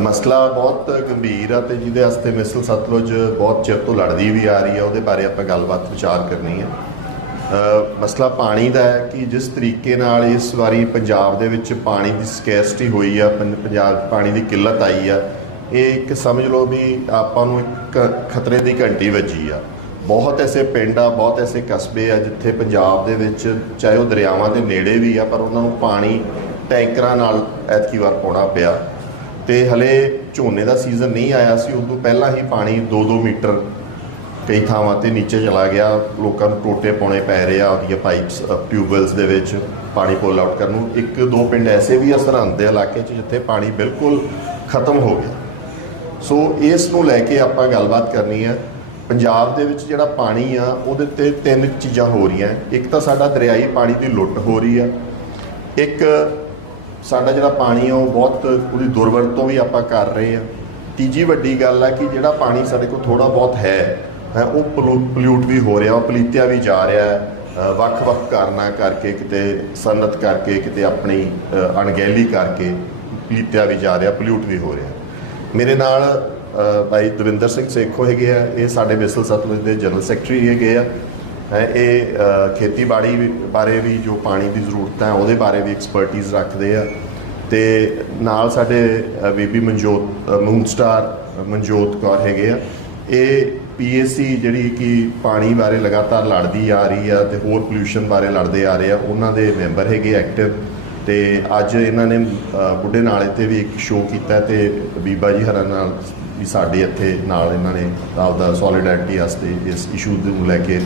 ਮਸਲਾ ਬਹੁਤ ਗੰਭੀਰ ਆ ਤੇ ਜਿਹਦੇ ਵਾਸਤੇ ਮਿਸਲ ਸਤਲੁਜ ਬਹੁਤ ਚਿਰ ਤੋਂ ਲੜਦੀ ਵੀ ਆ ਰਹੀ ਆ, ਉਹਦੇ ਬਾਰੇ ਆਪਾਂ ਗੱਲਬਾਤ ਵਿਚਾਰ ਕਰਨੀ ਹੈ ਮਸਲਾ ਪਾਣੀ ਦਾ ਹੈ ਕਿ ਜਿਸ ਤਰੀਕੇ ਨਾਲ ਇਸ ਵਾਰੀ ਪੰਜਾਬ ਦੇ ਵਿੱਚ ਪਾਣੀ ਦੀ ਸਕੈਰਸਿਟੀ ਹੋਈ ਆ, ਪੰ- ਪੰਜਾਬ ਪਾਣੀ ਦੀ ਕਿੱਲਤ ਆਈ ਆ, ਇਹ ਇੱਕ ਸਮਝ ਲਓ ਵੀ ਆਪਾਂ ਨੂੰ ਇੱਕ ਖਤਰੇ ਦੀ ਘੰਟੀ ਵੱਜੀ ਆ। ਬਹੁਤ ਐਸੇ ਪਿੰਡ ਆ, ਬਹੁਤ ਐਸੇ ਕਸਬੇ ਆ ਜਿੱਥੇ ਪੰਜਾਬ ਦੇ ਵਿੱਚ ਚਾਹੇ ਉਹ ਦਰਿਆਵਾਂ ਦੇ ਨੇੜੇ ਵੀ ਆ, ਪਰ ਉਹਨਾਂ ਨੂੰ ਪਾਣੀ ਟੈਂਕਰਾਂ ਨਾਲ ਐਤਕੀ ਵਾਰ ਪਾਉਣਾ ਪਿਆ। ਤੇ ਹਲੇ ਝੋਨੇ ਦਾ ਸੀਜ਼ਨ ਨਹੀਂ ਆਇਆ ਸੀ, ਉਦੋਂ ਪਹਿਲਾਂ ਹੀ ਪਾਣੀ 2-2 ਮੀਟਰ ਕਈ ਥਾਵਾਂ ਤੇ ਨੀਚੇ ਚਲਾ ਗਿਆ। ਲੋਕਾਂ ਨੂੰ ਟੋਟੇ ਪਾਉਣੇ ਪੈ ਰਹੇ ਆ ਉਹਦੀਆਂ ਪਾਈਪਸ ਟਿਊਬਵੈਲਸ ਦੇ ਵਿੱਚ ਪਾਣੀ ਪੁੱਲ ਆਊਟ ਕਰਨ ਨੂੰ। ਇੱਕ ਦੋ ਪਿੰਡ ਐਸੇ ਵੀ ਆ ਸਰਹੰਦ ਦੇ ਇਲਾਕੇ 'ਚ, ਜਿੱਥੇ ਪਾਣੀ ਬਿਲਕੁਲ ਖਤਮ ਹੋ ਗਿਆ। ਸੋ ਇਸ ਨੂੰ ਲੈ ਕੇ ਆਪਾਂ ਗੱਲਬਾਤ ਕਰਨੀ ਹੈ। ਪੰਜਾਬ ਦੇ ਵਿੱਚ ਜਿਹੜਾ ਪਾਣੀ ਆ, ਉਹਦੇ ਤੇ ਤਿੰਨ ਚੀਜ਼ਾਂ ਹੋ ਰਹੀਆਂ। ਇੱਕ ਤਾਂ ਸਾਡਾ ਦਰਿਆਈ ਪਾਣੀ ਦੀ ਲੁੱਟ ਹੋ ਰਹੀ ਆ। ਇੱਕ ਸਾਡਾ ਜਿਹੜਾ ਪਾਣੀ ਆ, ਉਹ ਬਹੁਤ ਉਹਦੀ ਦੁਰਵਰਤੋਂ ਵੀ ਆਪਾਂ ਕਰ ਰਹੇ ਆ। ਤੀਜੀ ਵੱਡੀ ਗੱਲ ਆ ਕਿ ਜਿਹੜਾ ਪਾਣੀ ਸਾਡੇ ਕੋਲ ਥੋੜਾ ਬਹੁਤ ਹੈ ਹੈ, ਉਹ ਪੋਲਿਊਟ ਵੀ ਹੋ ਰਿਹਾ, ਉਹ ਪਲੀਤਿਆ ਵੀ ਜਾ ਰਿਹਾ ਹੈ। ਵੱਖ-ਵੱਖ ਕਾਰਨਾਂ ਕਰਕੇ ਕਿਤੇ ਸਨਅਤ ਕਰਕੇ, ਕਿਤੇ ਆਪਣੀ ਅਣਗਹਿਲੀ ਕਰਕੇ ਪਲੀਤਿਆ ਵੀ ਜਾ ਰਿਹਾ ਪੋਲਿਊਟ ਵੀ ਹੋ ਰਿਹਾ। ਮੇਰੇ ਨਾਲ ਭਾਈ ਦਵਿੰਦਰ ਸਿੰਘ ਸੇਖੋ ਹੈਗੇ ਆ, ਇਹ ਸਾਡੇ ਮਿਸਲ ਸਤਲੁਜ ਦੇ ਜਨਰਲ ਸੈਕਟਰੀ ਹੈਗੇ ਆ। ਇਹ ਖੇਤੀਬਾੜੀ ਵੀ- ਬਾਰੇ ਵੀ ਜੋ ਪਾਣੀ ਦੀ ਜ਼ਰੂਰਤ ਹੈ, ਉਹਦੇ ਬਾਰੇ ਵੀ ਐਕਸਪਰਟਿਜ਼ ਰੱਖਦੇ ਆ। ਤੇ ਨਾਲ ਸਾਡੇ ਬੀਬੀ ਮਨਜੋਤ ਮੂਨ ਸਟਾਰ ਮਨਜੋਤ ਕੌਰ ਹੈਗੇ ਆ। ਇਹ ਪੀਏਸੀ ਜਿਹੜੀ ਕਿ ਪਾਣੀ ਬਾਰੇ ਲਗਾਤਾਰ ਲੜਦੀ ਆ ਰਹੀ ਆ ਤੇ ਹੋਰ ਪੋਲੂਸ਼ਨ ਬਾਰੇ ਲੜਦੇ ਆ ਰਹੇ ਆ, ਉਹਨਾਂ ਦੇ ਮੈਂਬਰ ਹੈਗੇ ਐਕਟਿਵ ਤੇ ਅੱਜ ਇਹਨਾਂ ਨੇ ਬੁੱਢੇ ਨਾਲੇ ਤੇ ਵੀ ਇੱਕ ਸ਼ੋਅ ਕੀਤਾ ਤੇ ਬੀਬਾ ਜੀ ਹਰਾਂ ਨਾਲ ਵੀ ਸਾਡੇ ਇੱਥੇ ਨਾਲ ਇਹਨਾਂ ਨੇ ਆਪਦਾ ਸੋਲੀਡੈਰਿਟੀ ਵਾਸਤੇ ਇਸ ਇਸ਼ੂ ਨੂੰ ਲੈ ਕੇ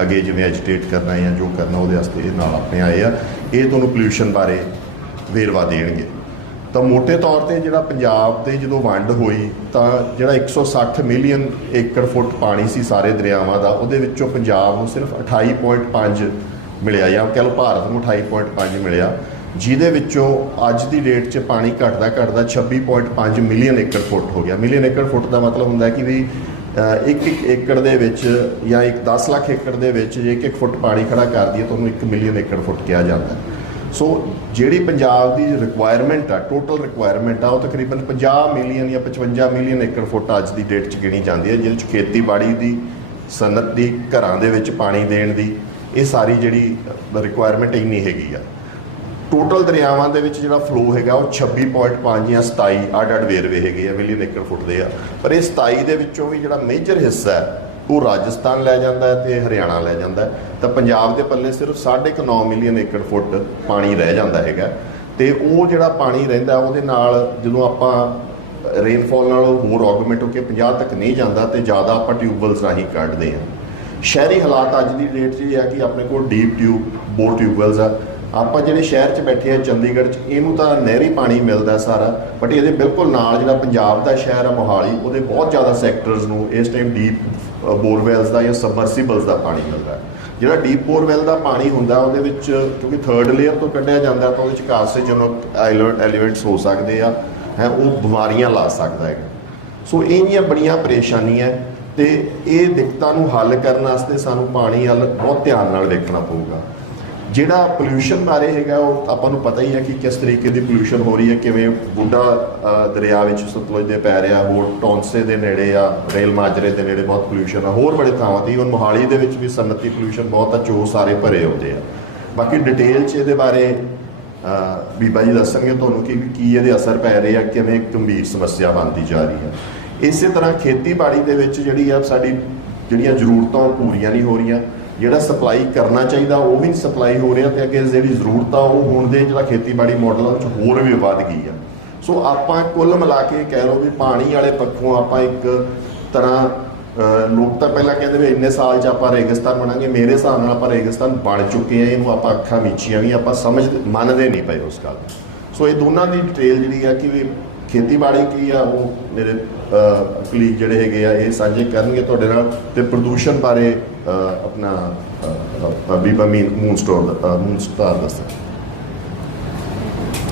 ਅੱਗੇ ਜਿਵੇਂ ਐਜੀਟੇਟ ਕਰਨਾ ਜਾਂ ਜੋ ਕਰਨਾ ਉਹਦੇ ਵਾਸਤੇ ਇਹ ਨਾਲ ਆਪਣੇ ਆਏ ਆ। ਇਹ ਤੁਹਾਨੂੰ ਪੋਲੂਸ਼ਨ ਬਾਰੇ ਵੇਰਵਾ ਦੇਣਗੇ। ਤਾਂ ਮੋٹے ਤੌਰ ਤੇ ਜਿਹੜਾ ਪੰਜਾਬ 'ਤੇ ਜਦੋਂ ਵੰਡ ਹੋਈ ਤਾਂ ਜਿਹੜਾ 160 ਮਿਲੀਅਨ ਏਕੜ ਫੁੱਟ ਪਾਣੀ ਸੀ ਸਾਰੇ ਦਰਿਆਵਾਂ ਦਾ, ਉਹਦੇ ਵਿੱਚੋਂ ਪੰਜਾਬ ਨੂੰ ਸਿਰਫ 28.5 ਮਿਲਿਆ ਜਾਂ ਕਹਿ ਲਓ ਭਾਰਤ ਨੂੰ 28.5 ਮਿਲਿਆ। ਜਿਹਦੇ ਵਿੱਚੋਂ ਅੱਜ ਦੀ ਡੇਟ 'ਚ ਪਾਣੀ ਘਟਦਾ ਘਟਦਾ 26.5 ਮਿਲੀਅਨ ਏਕੜ ਫੁੱਟ ਹੋ ਗਿਆ। ਮਿਲੀਅਨ ਏਕੜ ਫੁੱਟ ਦਾ ਮਤਲਬ ਹੁੰਦਾ ਕਿ ਵੀ ਇੱਕ ਇੱਕ ਏਕੜ ਦੇ ਵਿੱਚ ਜਾਂ ਇੱਕ 10 ਲੱਖ ਏਕੜ ਦੇ ਵਿੱਚ ਜੇ ਇੱਕ ਇੱਕ ਫੁੱਟ ਪਾਣੀ ਖੜਾ ਕਰ ਦਈਏ, ਤਾਂ ਉਹਨੂੰ 1 ਮਿਲੀਅਨ ਏਕੜ ਫੁੱਟ ਕਿਹਾ ਜਾਂਦਾ ਸੋ ਜਿਹੜੀ ਪੰਜਾਬ ਦੀ ਰਿਕੁਆਇਰਮੈਂਟ ਆ ਟੋਟਲ ਰਿਕੁਆਇਰਮੈਂਟ ਆ, ਉਹ ਤਕਰੀਬਨ 50 ਮਿਲੀਅਨ ਜਾਂ 55 ਮਿਲੀਅਨ ਏਕੜ ਫੁੱਟ ਅੱਜ ਦੀ ਡੇਟ 'ਚ ਗਿਣੀ ਜਾਂਦੀ ਹੈ, ਜਿਹਦੇ 'ਚ ਖੇਤੀਬਾੜੀ ਦੀ, ਸਨਅਤ ਦੀ, ਘਰਾਂ ਦੇ ਵਿੱਚ ਪਾਣੀ ਦੇਣ ਦੀ, ਇਹ ਸਾਰੀ ਜਿਹੜੀ ਰਿਕੁਆਇਰਮੈਂਟ ਇੰਨੀ ਹੈਗੀ ਆ। ਟੋਟਲ ਦਰਿਆਵਾਂ ਦੇ ਵਿੱਚ ਜਿਹੜਾ ਫਲੋ ਹੈਗਾ ਉਹ 26.5 ਜਾਂ 27 ਅੱਡ ਅੱਡ ਵੇਰਵੇ ਹੈਗੇ ਆ ਮਿਲੀਅਨ ਏਕੜ ਫੁੱਟ ਦੇ ਆ। ਪਰ ਇਹ 27 ਦੇ ਵਿੱਚੋਂ ਵੀ ਜਿਹੜਾ ਮੇਜਰ ਹਿੱਸਾ ਹੈ, ਉਹ ਰਾਜਸਥਾਨ ਲੈ ਜਾਂਦਾ ਹੈ ਤੇ ਹਰਿਆਣਾ ਲੈ ਜਾਂਦਾ ਤਾਂ ਪੰਜਾਬ ਦੇ ਪੱਲੇ ਸਿਰਫ 9.5 ਮਿਲੀਅਨ ਏਕੜ ਫੁੱਟ ਪਾਣੀ ਰਹਿ ਜਾਂਦਾ ਹੈਗਾ। ਤੇ ਉਹ ਜਿਹੜਾ ਪਾਣੀ ਰਹਿੰਦਾ, ਉਹਦੇ ਨਾਲ ਜਦੋਂ ਆਪਾਂ ਰੇਨਫਾਲ ਨਾਲ ਹੋਰ ਆਗੂਮੈਂਟ ਹੋ ਕੇ 50 ਤੱਕ ਨਹੀਂ ਜਾਂਦਾ ਤੇ ਜ਼ਿਆਦਾ ਆਪਾਂ ਟਿਊਬਵੈਲਸ ਰਾਹੀਂ ਕੱਢਦੇ ਹਾਂ। ਸ਼ਹਿਰੀ ਹਾਲਾਤ ਅੱਜ ਦੀ ਡੇਟ 'ਚ ਇਹ ਆ ਕਿ ਆਪਣੇ ਕੋਲ ਡੀਪ ਟਿਊਬ ਬੋਰ ਟਿਊਬਵੈਲਸ ਆ। ਆਪਾਂ ਜਿਹੜੇ ਸ਼ਹਿਰ 'ਚ ਬੈਠੇ ਆ, ਚੰਡੀਗੜ੍ਹ 'ਚ, ਇਹਨੂੰ ਤਾਂ ਨਹਿਰੀ ਪਾਣੀ ਮਿਲਦਾ ਸਾਰਾ ਬਟ ਇਹਦੇ ਬਿਲਕੁਲ ਨਾਲ ਜਿਹੜਾ ਪੰਜਾਬ ਦਾ ਸ਼ਹਿਰ ਆ, ਮੋਹਾਲੀ, ਉਹਦੇ ਬਹੁਤ ਜ਼ਿਆਦਾ ਸੈਕਟਰਸ ਨੂੰ ਇਸ ਟਾਈਮ ਡੀਪ ਬੋਰਵੈਲਸ ਦਾ ਜਾਂ ਸਬਮਰਸੀਬਲਸ ਦਾ ਪਾਣੀ ਮਿਲਦਾ। ਜਿਹੜਾ ਡੀਪ ਬੋਰਵੈਲ ਦਾ ਪਾਣੀ ਹੁੰਦਾ, ਉਹਦੇ ਵਿੱਚ ਕਿਉਂਕਿ ਥਰਡ ਲੇਅਰ ਤੋਂ ਕੱਢਿਆ ਜਾਂਦਾ, ਤਾਂ ਉਹਦੇ ਵਿੱਚ ਕਾਰਸਿਜਨਕ ਐਲੀਮੈਂਟਸ ਹੋ ਸਕਦੇ ਆ, ਹੈ, ਉਹ ਬਿਮਾਰੀਆਂ ਲਾ ਸਕਦਾ ਹੈ ਸੋ ਇਹ ਜੀਆਂ ਬੜੀਆਂ ਪਰੇਸ਼ਾਨੀਆਂ ਹੈ ਤੇ ਇਹ ਦਿੱਕਤਾਂ ਨੂੰ ਹੱਲ ਕਰਨ ਵਾਸਤੇ ਸਾਨੂੰ ਪਾਣੀ ਵੱਲ ਬਹੁਤ ਧਿਆਨ ਨਾਲ ਦੇਖਣਾ ਪਊਗਾ। ਜਿਹੜਾ ਪੋਲੂਸ਼ਨ ਬਾਰੇ ਹੈਗਾ, ਉਹ ਆਪਾਂ ਨੂੰ ਪਤਾ ਹੀ ਹੈ ਕਿ ਕਿਸ ਤਰੀਕੇ ਦੀ ਪੋਲੂਸ਼ਨ ਹੋ ਰਹੀ ਹੈ, ਕਿਵੇਂ ਬੁੱਢਾ ਦਰਿਆ ਵਿੱਚ ਸਤਲੁਜ ਦੇ ਪੈ ਰਿਹਾ, ਹੋਰ ਟੌਂਸੇ ਦੇ ਨੇੜੇ ਆ ਰੇਲ ਮਾਜਰੇ ਦੇ ਨੇੜੇ ਬਹੁਤ ਪੋਲੂਸ਼ਨ ਆ। ਹੋਰ ਬੜੇ ਥਾਵਾਂ ਤੇ ਇਵਨ ਮੋਹਾਲੀ ਦੇ ਵਿੱਚ ਵੀ ਸਨਅਤੀ ਪੋਲੂਸ਼ਨ ਬਹੁਤ ਆ ਚੋ ਸਾਰੇ ਭਰੇ ਹੁੰਦੇ ਆ। ਬਾਕੀ ਡਿਟੇਲ 'ਚ ਇਹਦੇ ਬਾਰੇ ਬੀਬਾ ਜੀ ਦੱਸਣਗੇ ਤੁਹਾਨੂੰ ਕਿ ਵੀ ਕੀ ਇਹਦੇ ਅਸਰ ਪੈ ਰਹੇ ਆ, ਕਿਵੇਂ ਗੰਭੀਰ ਸਮੱਸਿਆ ਬਣਦੀ ਜਾ ਰਹੀ ਹੈ। ਇਸੇ ਤਰ੍ਹਾਂ ਖੇਤੀਬਾੜੀ ਦੇ ਵਿੱਚ ਜਿਹੜੀ ਆ ਸਾਡੀ, ਜਿਹੜੀਆਂ ਜ਼ਰੂਰਤਾਂ ਉਹ ਪੂਰੀਆਂ ਨਹੀਂ ਹੋ ਰਹੀਆਂ। ਜਿਹੜਾ ਸਪਲਾਈ ਕਰਨਾ ਚਾਹੀਦਾ, ਉਹ ਵੀ ਨਹੀਂ ਸਪਲਾਈ ਹੋ ਰਿਹਾ ਤੇ ਅੱਗੇ ਜਿਹੜੀ ਜ਼ਰੂਰਤ ਆ, ਉਹ ਹੁਣ ਦੇ ਜਿਹੜਾ ਖੇਤੀਬਾੜੀ ਮਾਡਲ ਵਿੱਚ ਹੋਰ ਵੀ ਵੱਧ ਗਈ ਆ। ਸੋ ਆਪਾਂ ਕੁੱਲ ਮਿਲਾ ਕੇ ਕਹਿ ਲਓ ਵੀ ਪਾਣੀ ਵਾਲੇ ਪੱਖੋਂ ਆਪਾਂ ਇੱਕ ਤਰ੍ਹਾਂ ਲੋਕ ਤਾਂ ਪਹਿਲਾਂ ਕਹਿੰਦੇ ਵੀ ਇੰਨੇ ਸਾਲ 'ਚ ਆਪਾਂ ਰੇਗਿਸਤਾਨ ਬਣਾਂਗੇ, ਮੇਰੇ ਹਿਸਾਬ ਨਾਲ ਆਪਾਂ ਰੇਗਿਸਤਾਨ ਬਣ ਚੁੱਕੇ ਆ, ਇਹਨੂੰ ਆਪਾਂ ਅੱਖਾਂ ਮੀਚੀਆਂ ਵੀ ਆਪਾਂ ਸਮਝ, ਮੰਨਦੇ ਨਹੀਂ ਪਏ ਉਸ ਗੱਲ ਸੋ ਇਹ ਦੋਨਾਂ ਦੀ ਡਿਟੇਲ ਜਿਹੜੀ ਆ ਕਿ ਵੀ ਖੇਤੀਬਾੜੀ ਕੀ ਆ, ਉਹ ਮੇਰੇ ਕਲੀਗ ਜਿਹੜੇ ਹੈਗੇ ਆ, ਇਹ ਸਾਂਝੇ ਕਰਨਗੇ ਤੁਹਾਡੇ ਨਾਲ ਤੇ ਪ੍ਰਦੂਸ਼ਣ ਬਾਰੇ ਆਪਣਾ ਬੀਬਾ ਮੀਨ ਮੂਨ ਸਟੋਰ ਦਾ ਮੂਨ ਸਟਾਰ ਦੱਸੋ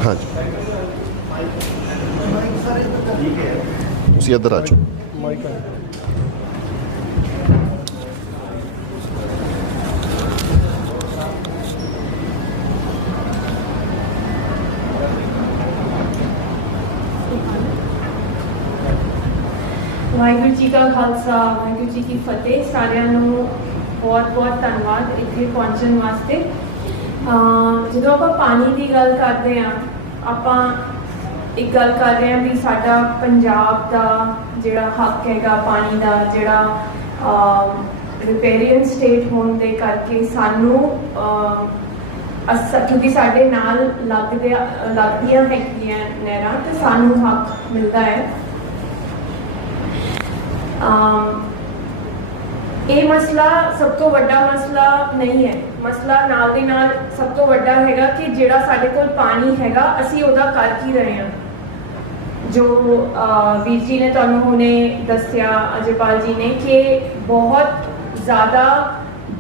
ਹਾਂਜੀ। ਤੁਸੀਂ ਇੱਧਰ ਆ ਜਾਓ। ਵਾਹਿਗੁਰੂ ਜੀ ਕਾ ਖਾਲਸਾ, ਵਾਹਿਗੁਰੂ ਜੀ ਕੀ ਫਤਿਹ। ਸਾਰਿਆਂ ਨੂੰ ਬਹੁਤ ਬਹੁਤ ਧੰਨਵਾਦ ਇੱਥੇ ਪਹੁੰਚਣ ਵਾਸਤੇ। ਜਦੋਂ ਆਪਾਂ ਪਾਣੀ ਦੀ ਗੱਲ ਕਰਦੇ ਆ ਆਪਾਂ ਇੱਕ ਗੱਲ ਕਰ ਰਹੇ ਆ ਵੀ ਸਾਡਾ ਪੰਜਾਬ ਦਾ ਜਿਹੜਾ ਹੱਕ ਹੈਗਾ ਪਾਣੀ ਦਾ, ਜਿਹੜਾ ਰਿਪੇਰੀਅਨ ਸਟੇਟ ਹੋਣ ਦੇ ਕਰਕੇ ਸਾਨੂੰ ਅਸ, ਕਿਉਂਕਿ ਸਾਡੇ ਨਾਲ ਲੱਗਦੇ ਲੱਗਦੀਆਂ ਹੈਗੀਆਂ ਨਹਿਰਾਂ, ਤੇ ਸਾਨੂੰ ਹੱਕ ਮਿਲਦਾ ਹੈ। ਇਹ ਮਸਲਾ ਸਭ ਤੋਂ ਵੱਡਾ ਮਸਲਾ ਨਹੀਂ ਹੈ। ਮਸਲਾ ਨਾਲ ਦੇ ਨਾਲ ਸਭ ਤੋਂ ਵੱਡਾ ਹੈਗਾ ਕਿ ਜਿਹੜਾ ਸਾਡੇ ਕੋਲ ਪਾਣੀ ਹੈਗਾ, ਅਸੀਂ ਉਹਦਾ ਕਰ ਕੀ ਰਹੇ ਹਾਂ। ਜੋ ਵੀਰ ਜੀ ਨੇ ਤੁਹਾਨੂੰ ਹੁਣੇ ਦੱਸਿਆ, ਅਜੇਪਾਲ ਜੀ ਨੇ ਕਿ ਬਹੁਤ ਜ਼ਿਆਦਾ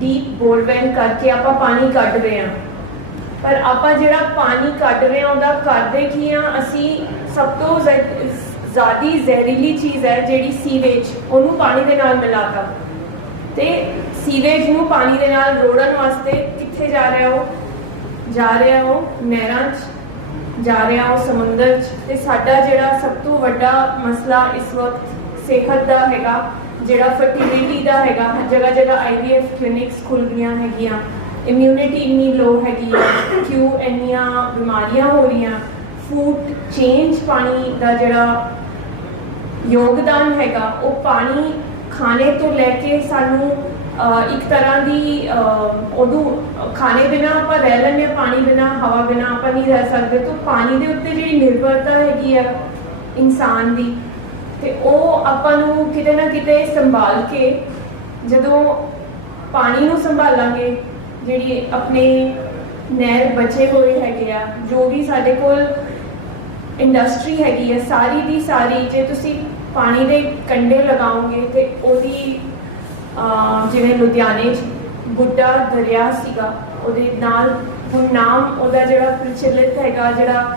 ਡੀਪ ਬੋਰਵੈਲ ਕਰਕੇ ਆਪਾਂ ਪਾਣੀ ਕੱਢ ਰਹੇ ਹਾਂ। ਪਰ ਆਪਾਂ ਜਿਹੜਾ ਪਾਣੀ ਕੱਢ ਰਹੇ ਹਾਂ, ਉਹਦਾ ਕਰਦੇ ਕੀ ਆ ਅਸੀਂ ਸਭ ਤੋਂ ਜ਼ਿਆਦੀ ਜ਼ਹਿਰੀਲੀ ਚੀਜ਼ ਹੈ ਜਿਹੜੀ ਸੀਵੇਜ ਉਹਨੂੰ ਪਾਣੀ ਦੇ ਨਾਲ ਮਿਲਾਤਾ। ਤੇ ਸੀਵੇਜ ਨੂੰ ਪਾਣੀ ਦੇ ਨਾਲ ਰੋੜਨ ਵਾਸਤੇ ਕਿੱਥੇ ਜਾ ਰਿਹਾ ਉਹ? ਜਾ ਰਿਹਾ ਹੋ ਨਹਿਰਾਂ 'ਚ, ਜਾ ਰਿਹਾ ਉਹ ਸਮੁੰਦਰ 'ਚ। ਤੇ ਸਾਡਾ ਜਿਹੜਾ ਸਭ ਤੋਂ ਵੱਡਾ ਮਸਲਾ ਇਸ ਵਕਤ ਸਿਹਤ ਦਾ ਹੈਗਾ, ਜਿਹੜਾ ਫਰਟੀਲਿਟੀ ਦਾ ਹੈਗਾ, ਹਰ ਜਗ੍ਹਾ ਜਗ੍ਹਾ ਆਈਵੀਐਫ ਕਲੀਨਿਕਸ ਖੁੱਲ ਗਈਆਂ ਹੈਗੀਆਂ। ਇਮਿਊਨਿਟੀ ਇੰਨੀ ਲੋ ਹੈਗੀ ਹੈ ਕਿਉਂ ਇੰਨੀਆਂ ਬਿਮਾਰੀਆਂ ਹੋ ਰਹੀਆਂ? ਫੂਡ ਚੇਂਜ ਪਾਣੀ ਦਾ ਜਿਹੜਾ ਯੋਗਦਾਨ ਹੈਗਾ ਉਹ ਪਾਣੀ ਖਾਣੇ ਤੋਂ ਲੈ ਕੇ ਸਾਨੂੰ ਇੱਕ ਤਰ੍ਹਾਂ ਦੀ ਅਹ, ਉਦੋਂ ਖਾਣੇ ਬਿਨਾ ਆਪਾਂ ਰਹਿ ਲੈਂਦੇ ਹਾਂ ਪਾਣੀ ਬਿਨਾ ਹਵਾ ਬਿਨਾ ਆਪਾਂ ਨਹੀਂ ਰਹਿ ਸਕਦੇ। ਤਾਂ ਪਾਣੀ ਦੇ ਉੱਤੇ ਜਿਹੜੀ ਨਿਰਭਰਤਾ ਹੈਗੀ ਆ ਇਨਸਾਨ ਦੀ ਤੇ ਉਹ ਆਪਾਂ ਨੂੰ ਕਿਤੇ ਨਾ ਕਿਤੇ ਸੰਭਾਲ ਕੇ ਜਦੋਂ ਪਾਣੀ ਨੂੰ ਸੰਭਾਲਾਂਗੇ ਜਿਹੜੀ ਆਪਣੇ ਨਹਿਰ ਬਚੇ ਹੋਏ ਹੈਗੇ ਆ ਜੋ ਵੀ ਸਾਡੇ ਕੋਲ ਇੰਡਸਟਰੀ ਹੈਗੀ ਹੈ, ਸਾਰੀ ਦੀ ਸਾਰੀ, ਜੇ ਤੁਸੀਂ ਪਾਣੀ ਦੇ ਕੰਢੇ ਲਗਾਓਗੇ ਤੇ ਉਹਦੀ ਜਿਵੇਂ ਲੁਧਿਆਣੇ 'ਚ ਬੁੱਢਾ ਦਰਿਆ ਸੀਗਾ, ਉਹਦੇ ਨਾਲ ਹੁਣ ਨਾਮ ਉਹਦਾ ਜਿਹੜਾ ਪ੍ਰਚਲਿਤ ਹੈਗਾ, ਜਿਹੜਾ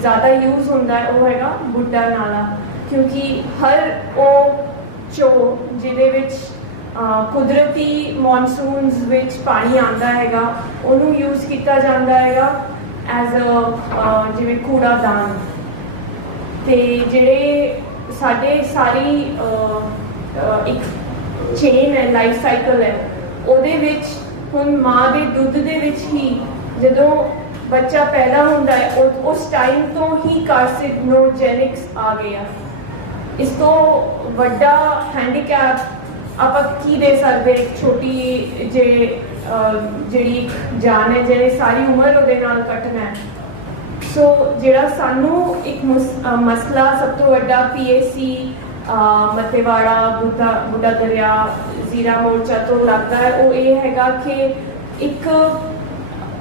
ਜ਼ਿਆਦਾ ਯੂਜ਼ ਹੁੰਦਾ ਹੈ, ਉਹ ਹੈਗਾ ਬੁੱਢਾ ਨਾਲਾ। ਕਿਉਂਕਿ ਹਰ ਉਹ ਚੋ ਜਿਹਦੇ ਵਿੱਚ ਕੁਦਰਤੀ ਮੌਨਸੂਨਸ ਵਿੱਚ ਪਾਣੀ ਆਉਂਦਾ ਹੈਗਾ, ਉਹਨੂੰ ਯੂਜ਼ ਕੀਤਾ ਜਾਂਦਾ ਹੈਗਾ। ਐਜ਼ ਅ ਜਿਵੇਂ ਕੂੜਾਦਾਨ ਤੇ ਜਿਹੜੇ ਸਾਡੇ ਸਾਰੀ ਇੱਕ ਚੇਨ ਹੈ ਲਾਈਫ ਸਾਈਕਲ ਹੈ, ਉਹਦੇ ਵਿੱਚ ਹੁਣ ਮਾਂ ਦੇ ਦੁੱਧ ਦੇ ਵਿੱਚ ਹੀ ਜਦੋਂ ਬੱਚਾ ਪੈਦਾ ਹੁੰਦਾ ਹੈ ਉਸ ਟਾਈਮ ਤੋਂ ਹੀ ਕਾਰਸਿਨੋਜੈਨਿਕਸ ਆ ਗਿਆ ਇਸ ਤੋਂ ਵੱਡਾ ਹੈਂਡੀਕੈਪ ਆਪਾਂ ਕੀ ਦੇ ਸਕਦੇ? ਇੱਕ ਛੋਟੀ ਜੇ ਜਿਹੜੀ ਜਾਨ ਹੈ ਜਿਹੜੇ ਸਾਰੀ ਉਮਰ ਉਹਦੇ ਨਾਲ ਕੱਟਣਾ ਸੋ ਜਿਹੜਾ ਸਾਨੂੰ ਇੱਕ ਮਸਲਾ ਸਭ ਤੋਂ ਵੱਡਾ ਪੀਏਸੀ ਮਤੇਵਾੜਾ ਬੁੱਢਾ ਬੁੱਢਾ ਦਰਿਆ, ਜ਼ੀਰਾ ਮੋਰਚਾ ਤੋਂ ਲੱਗਦਾ ਹੈ, ਉਹ ਇਹ ਹੈਗਾ ਕਿ ਇੱਕ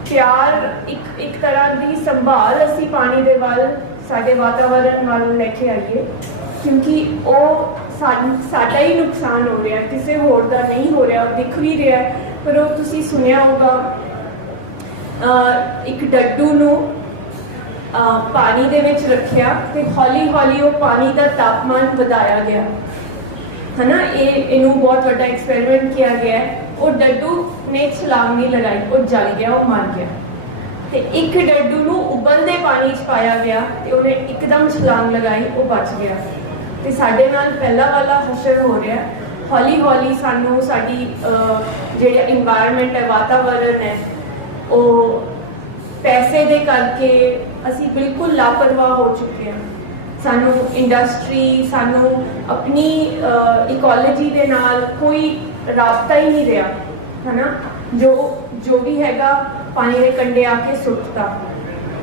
ਪਿਆਰ, ਇੱਕ ਇੱਕ ਤਰ੍ਹਾਂ ਦੀ ਸੰਭਾਲ ਅਸੀਂ ਪਾਣੀ ਦੇ ਵੱਲ, ਸਾਡੇ ਵਾਤਾਵਰਣ ਵੱਲ ਲੈ ਕੇ ਆਈਏ, ਕਿਉਂਕਿ ਉਹ ਸਾਡਾ ਹੀ ਨੁਕਸਾਨ ਹੋ ਰਿਹਾ ਕਿਸੇ ਹੋਰ ਦਾ ਨਹੀਂ ਹੋ ਰਿਹਾ, ਉਹ ਦਿਖ ਵੀ ਰਿਹਾ ਪਰ ਉਹ ਤੁਸੀਂ ਸੁਣਿਆ ਹੋਗਾ ਇੱਕ ਡੱਡੂ ਨੂੰ ਪਾਣੀ ਦੇ ਵਿੱਚ ਰੱਖਿਆ ਤੇ ਹੌਲੀ ਹੌਲੀ ਉਹ ਪਾਣੀ ਦਾ ਤਾਪਮਾਨ ਵਧਾਇਆ ਗਿਆ। ਹਨਾ? ਇਹ, ਇਹਨੂੰ ਬਹੁਤ ਵੱਡਾ ਐਕਸਪੈਰੀਮੈਂਟ ਕੀਤਾ ਗਿਆ। ਹੈ ਉਹ ਡੱਡੂ ਨੇ ਛਲਾਂਗ ਨਹੀਂ ਲਗਾਈ, ਉਹ ਜਲ ਗਿਆ, ਉਹ ਮਰ ਗਿਆ। ਤੇ ਇੱਕ ਡੱਡੂ ਨੂੰ ਉਬਲਦੇ ਪਾਣੀ 'ਚ ਪਾਇਆ ਗਿਆ ਤੇ ਉਹਨੇ ਇੱਕਦਮ ਛਲਾਂਗ ਲਗਾਈ, ਉਹ ਬਚ ਗਿਆ। ਤੇ ਸਾਡੇ ਨਾਲ ਪਹਿਲਾ ਵਾਲਾ ਹਸ਼ਰ ਹੋ ਰਿਹਾ। ਹੌਲੀ ਹੌਲੀ ਸਾਨੂੰ ਸਾਡੀ ਜਿਹੜਾ এনवायरमेंट ਹੈ, ਵਾਤਾਵਰਨ ਹੈ, ਉਹ ਪੈਸੇ ਦੇ ਕਰਕੇ ਅਸੀਂ ਬਿਲਕੁਲ ਲਾਪਰਵਾਹ ਹੋ ਚੁੱਕੇ ਹਾਂ। ਸਾਨੂੰ ਇੰਡਸਟਰੀ ਸਾਨੂੰ ਆਪਣੀ ਇਕੋਲੋਜੀ ਦੇ ਨਾਲ ਕੋਈ ਰਾਬਤਾ ਹੀ ਨਹੀਂ ਰਿਹਾ, ਹਨਾ? ਜੋ ਜੋ ਵੀ ਹੈਗਾ, ਪਾਣੀ ਦੇ ਕੰਡੇ ਆ ਕੇ ਸੁੱਟਦਾ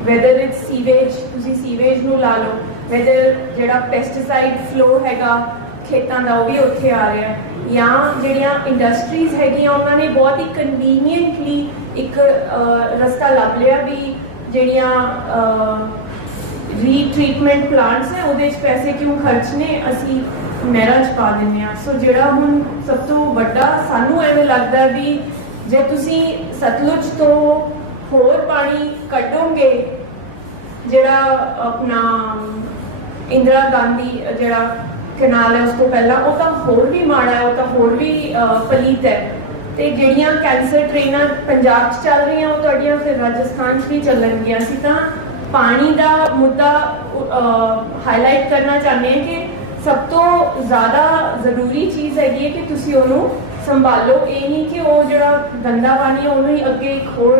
ਵੈਦਰ ਇਟਸ ਸੀਵੇਜ ਤੁਸੀਂ ਸੀਵੇਜ ਨੂੰ ਲਾ ਲਓ ਵੈਦਰ ਜਿਹੜਾ ਪੈਸਟੀਸਾਈਡ ਫਲੋ ਹੈਗਾ, ਖੇਤਾਂ ਦਾ, ਉਹ ਵੀ ਉੱਥੇ ਆ ਰਿਹਾ। ਜਾਂ ਜਿਹੜੀਆਂ ਇੰਡਸਟਰੀਜ਼ ਹੈਗੀਆਂ, ਉਹਨਾਂ ਨੇ ਬਹੁਤ ਹੀ ਕਨਵੀਨੀਅੰਟਲੀ ਇੱਕ ਰਸਤਾ ਲੱਭ ਲਿਆ ਵੀ ਜਿਹੜੀਆਂ ਰੀਟ੍ਰੀਟਮੈਂਟ ਪਲਾਂਟਸ ਹੈ ਉਹਦੇ 'ਚ ਪੈਸੇ ਕਿਉਂ ਖਰਚਨੇ ਅਸੀਂ ਨਹਿਰਾਂ 'ਚ ਪਾ ਦਿੰਦੇ ਆ ਸੋ ਜਿਹੜਾ ਹੁਣ ਸਭ ਤੋਂ ਵੱਡਾ ਸਾਨੂੰ ਐਵੇਂ ਲੱਗਦਾ ਵੀ ਜੇ ਤੁਸੀਂ ਸਤਲੁਜ ਤੋਂ ਹੋਰ ਪਾਣੀ ਕੱਢੋਗੇ, ਜਿਹੜਾ ਆਪਣਾ ਇੰਦਰਾ ਗਾਂਧੀ, ਜਿਹੜਾ ਕਨਾਲ ਹੈ ਉਸ ਤੋਂ ਪਹਿਲਾਂ ਉਹ ਤਾਂ ਹੋਰ ਵੀ ਮਾੜਾ ਹੈ ਉਹ ਤਾਂ ਹੋਰ ਵੀ ਅਹ, ਪਲੀਤ ਹੈ। ਤੇ ਜਿਹੜੀਆਂ ਕੈਂਸਰ ਟ੍ਰੇਨਾਂ ਪੰਜਾਬ 'ਚ ਚੱਲ ਰਹੀਆਂ ਉਹ ਤੁਹਾਡੀਆਂ ਫਿਰ ਰਾਜਸਥਾਨ 'ਚ ਵੀ ਚੱਲਣਗੀਆਂ। ਸੀ ਤਾਂ ਪਾਣੀ ਦਾ ਮੁੱਦਾ ਹਾਈਲਾਈਟ ਕਰਨਾ ਚਾਹੁੰਦੇ ਹਾਂ ਕਿ ਸਭ ਤੋਂ ਜ਼ਿਆਦਾ ਜ਼ਰੂਰੀ ਚੀਜ਼ ਹੈਗੀ ਹੈ ਕਿ ਤੁਸੀਂ ਉਹਨੂੰ ਸੰਭਾਲੋ। ਇਹ ਨਹੀਂ ਕਿ ਉਹ ਜਿਹੜਾ ਗੰਦਾ ਪਾਣੀ ਹੈ ਉਹਨੂੰ ਹੀ ਅੱਗੇ ਇੱਕ ਹੋਰ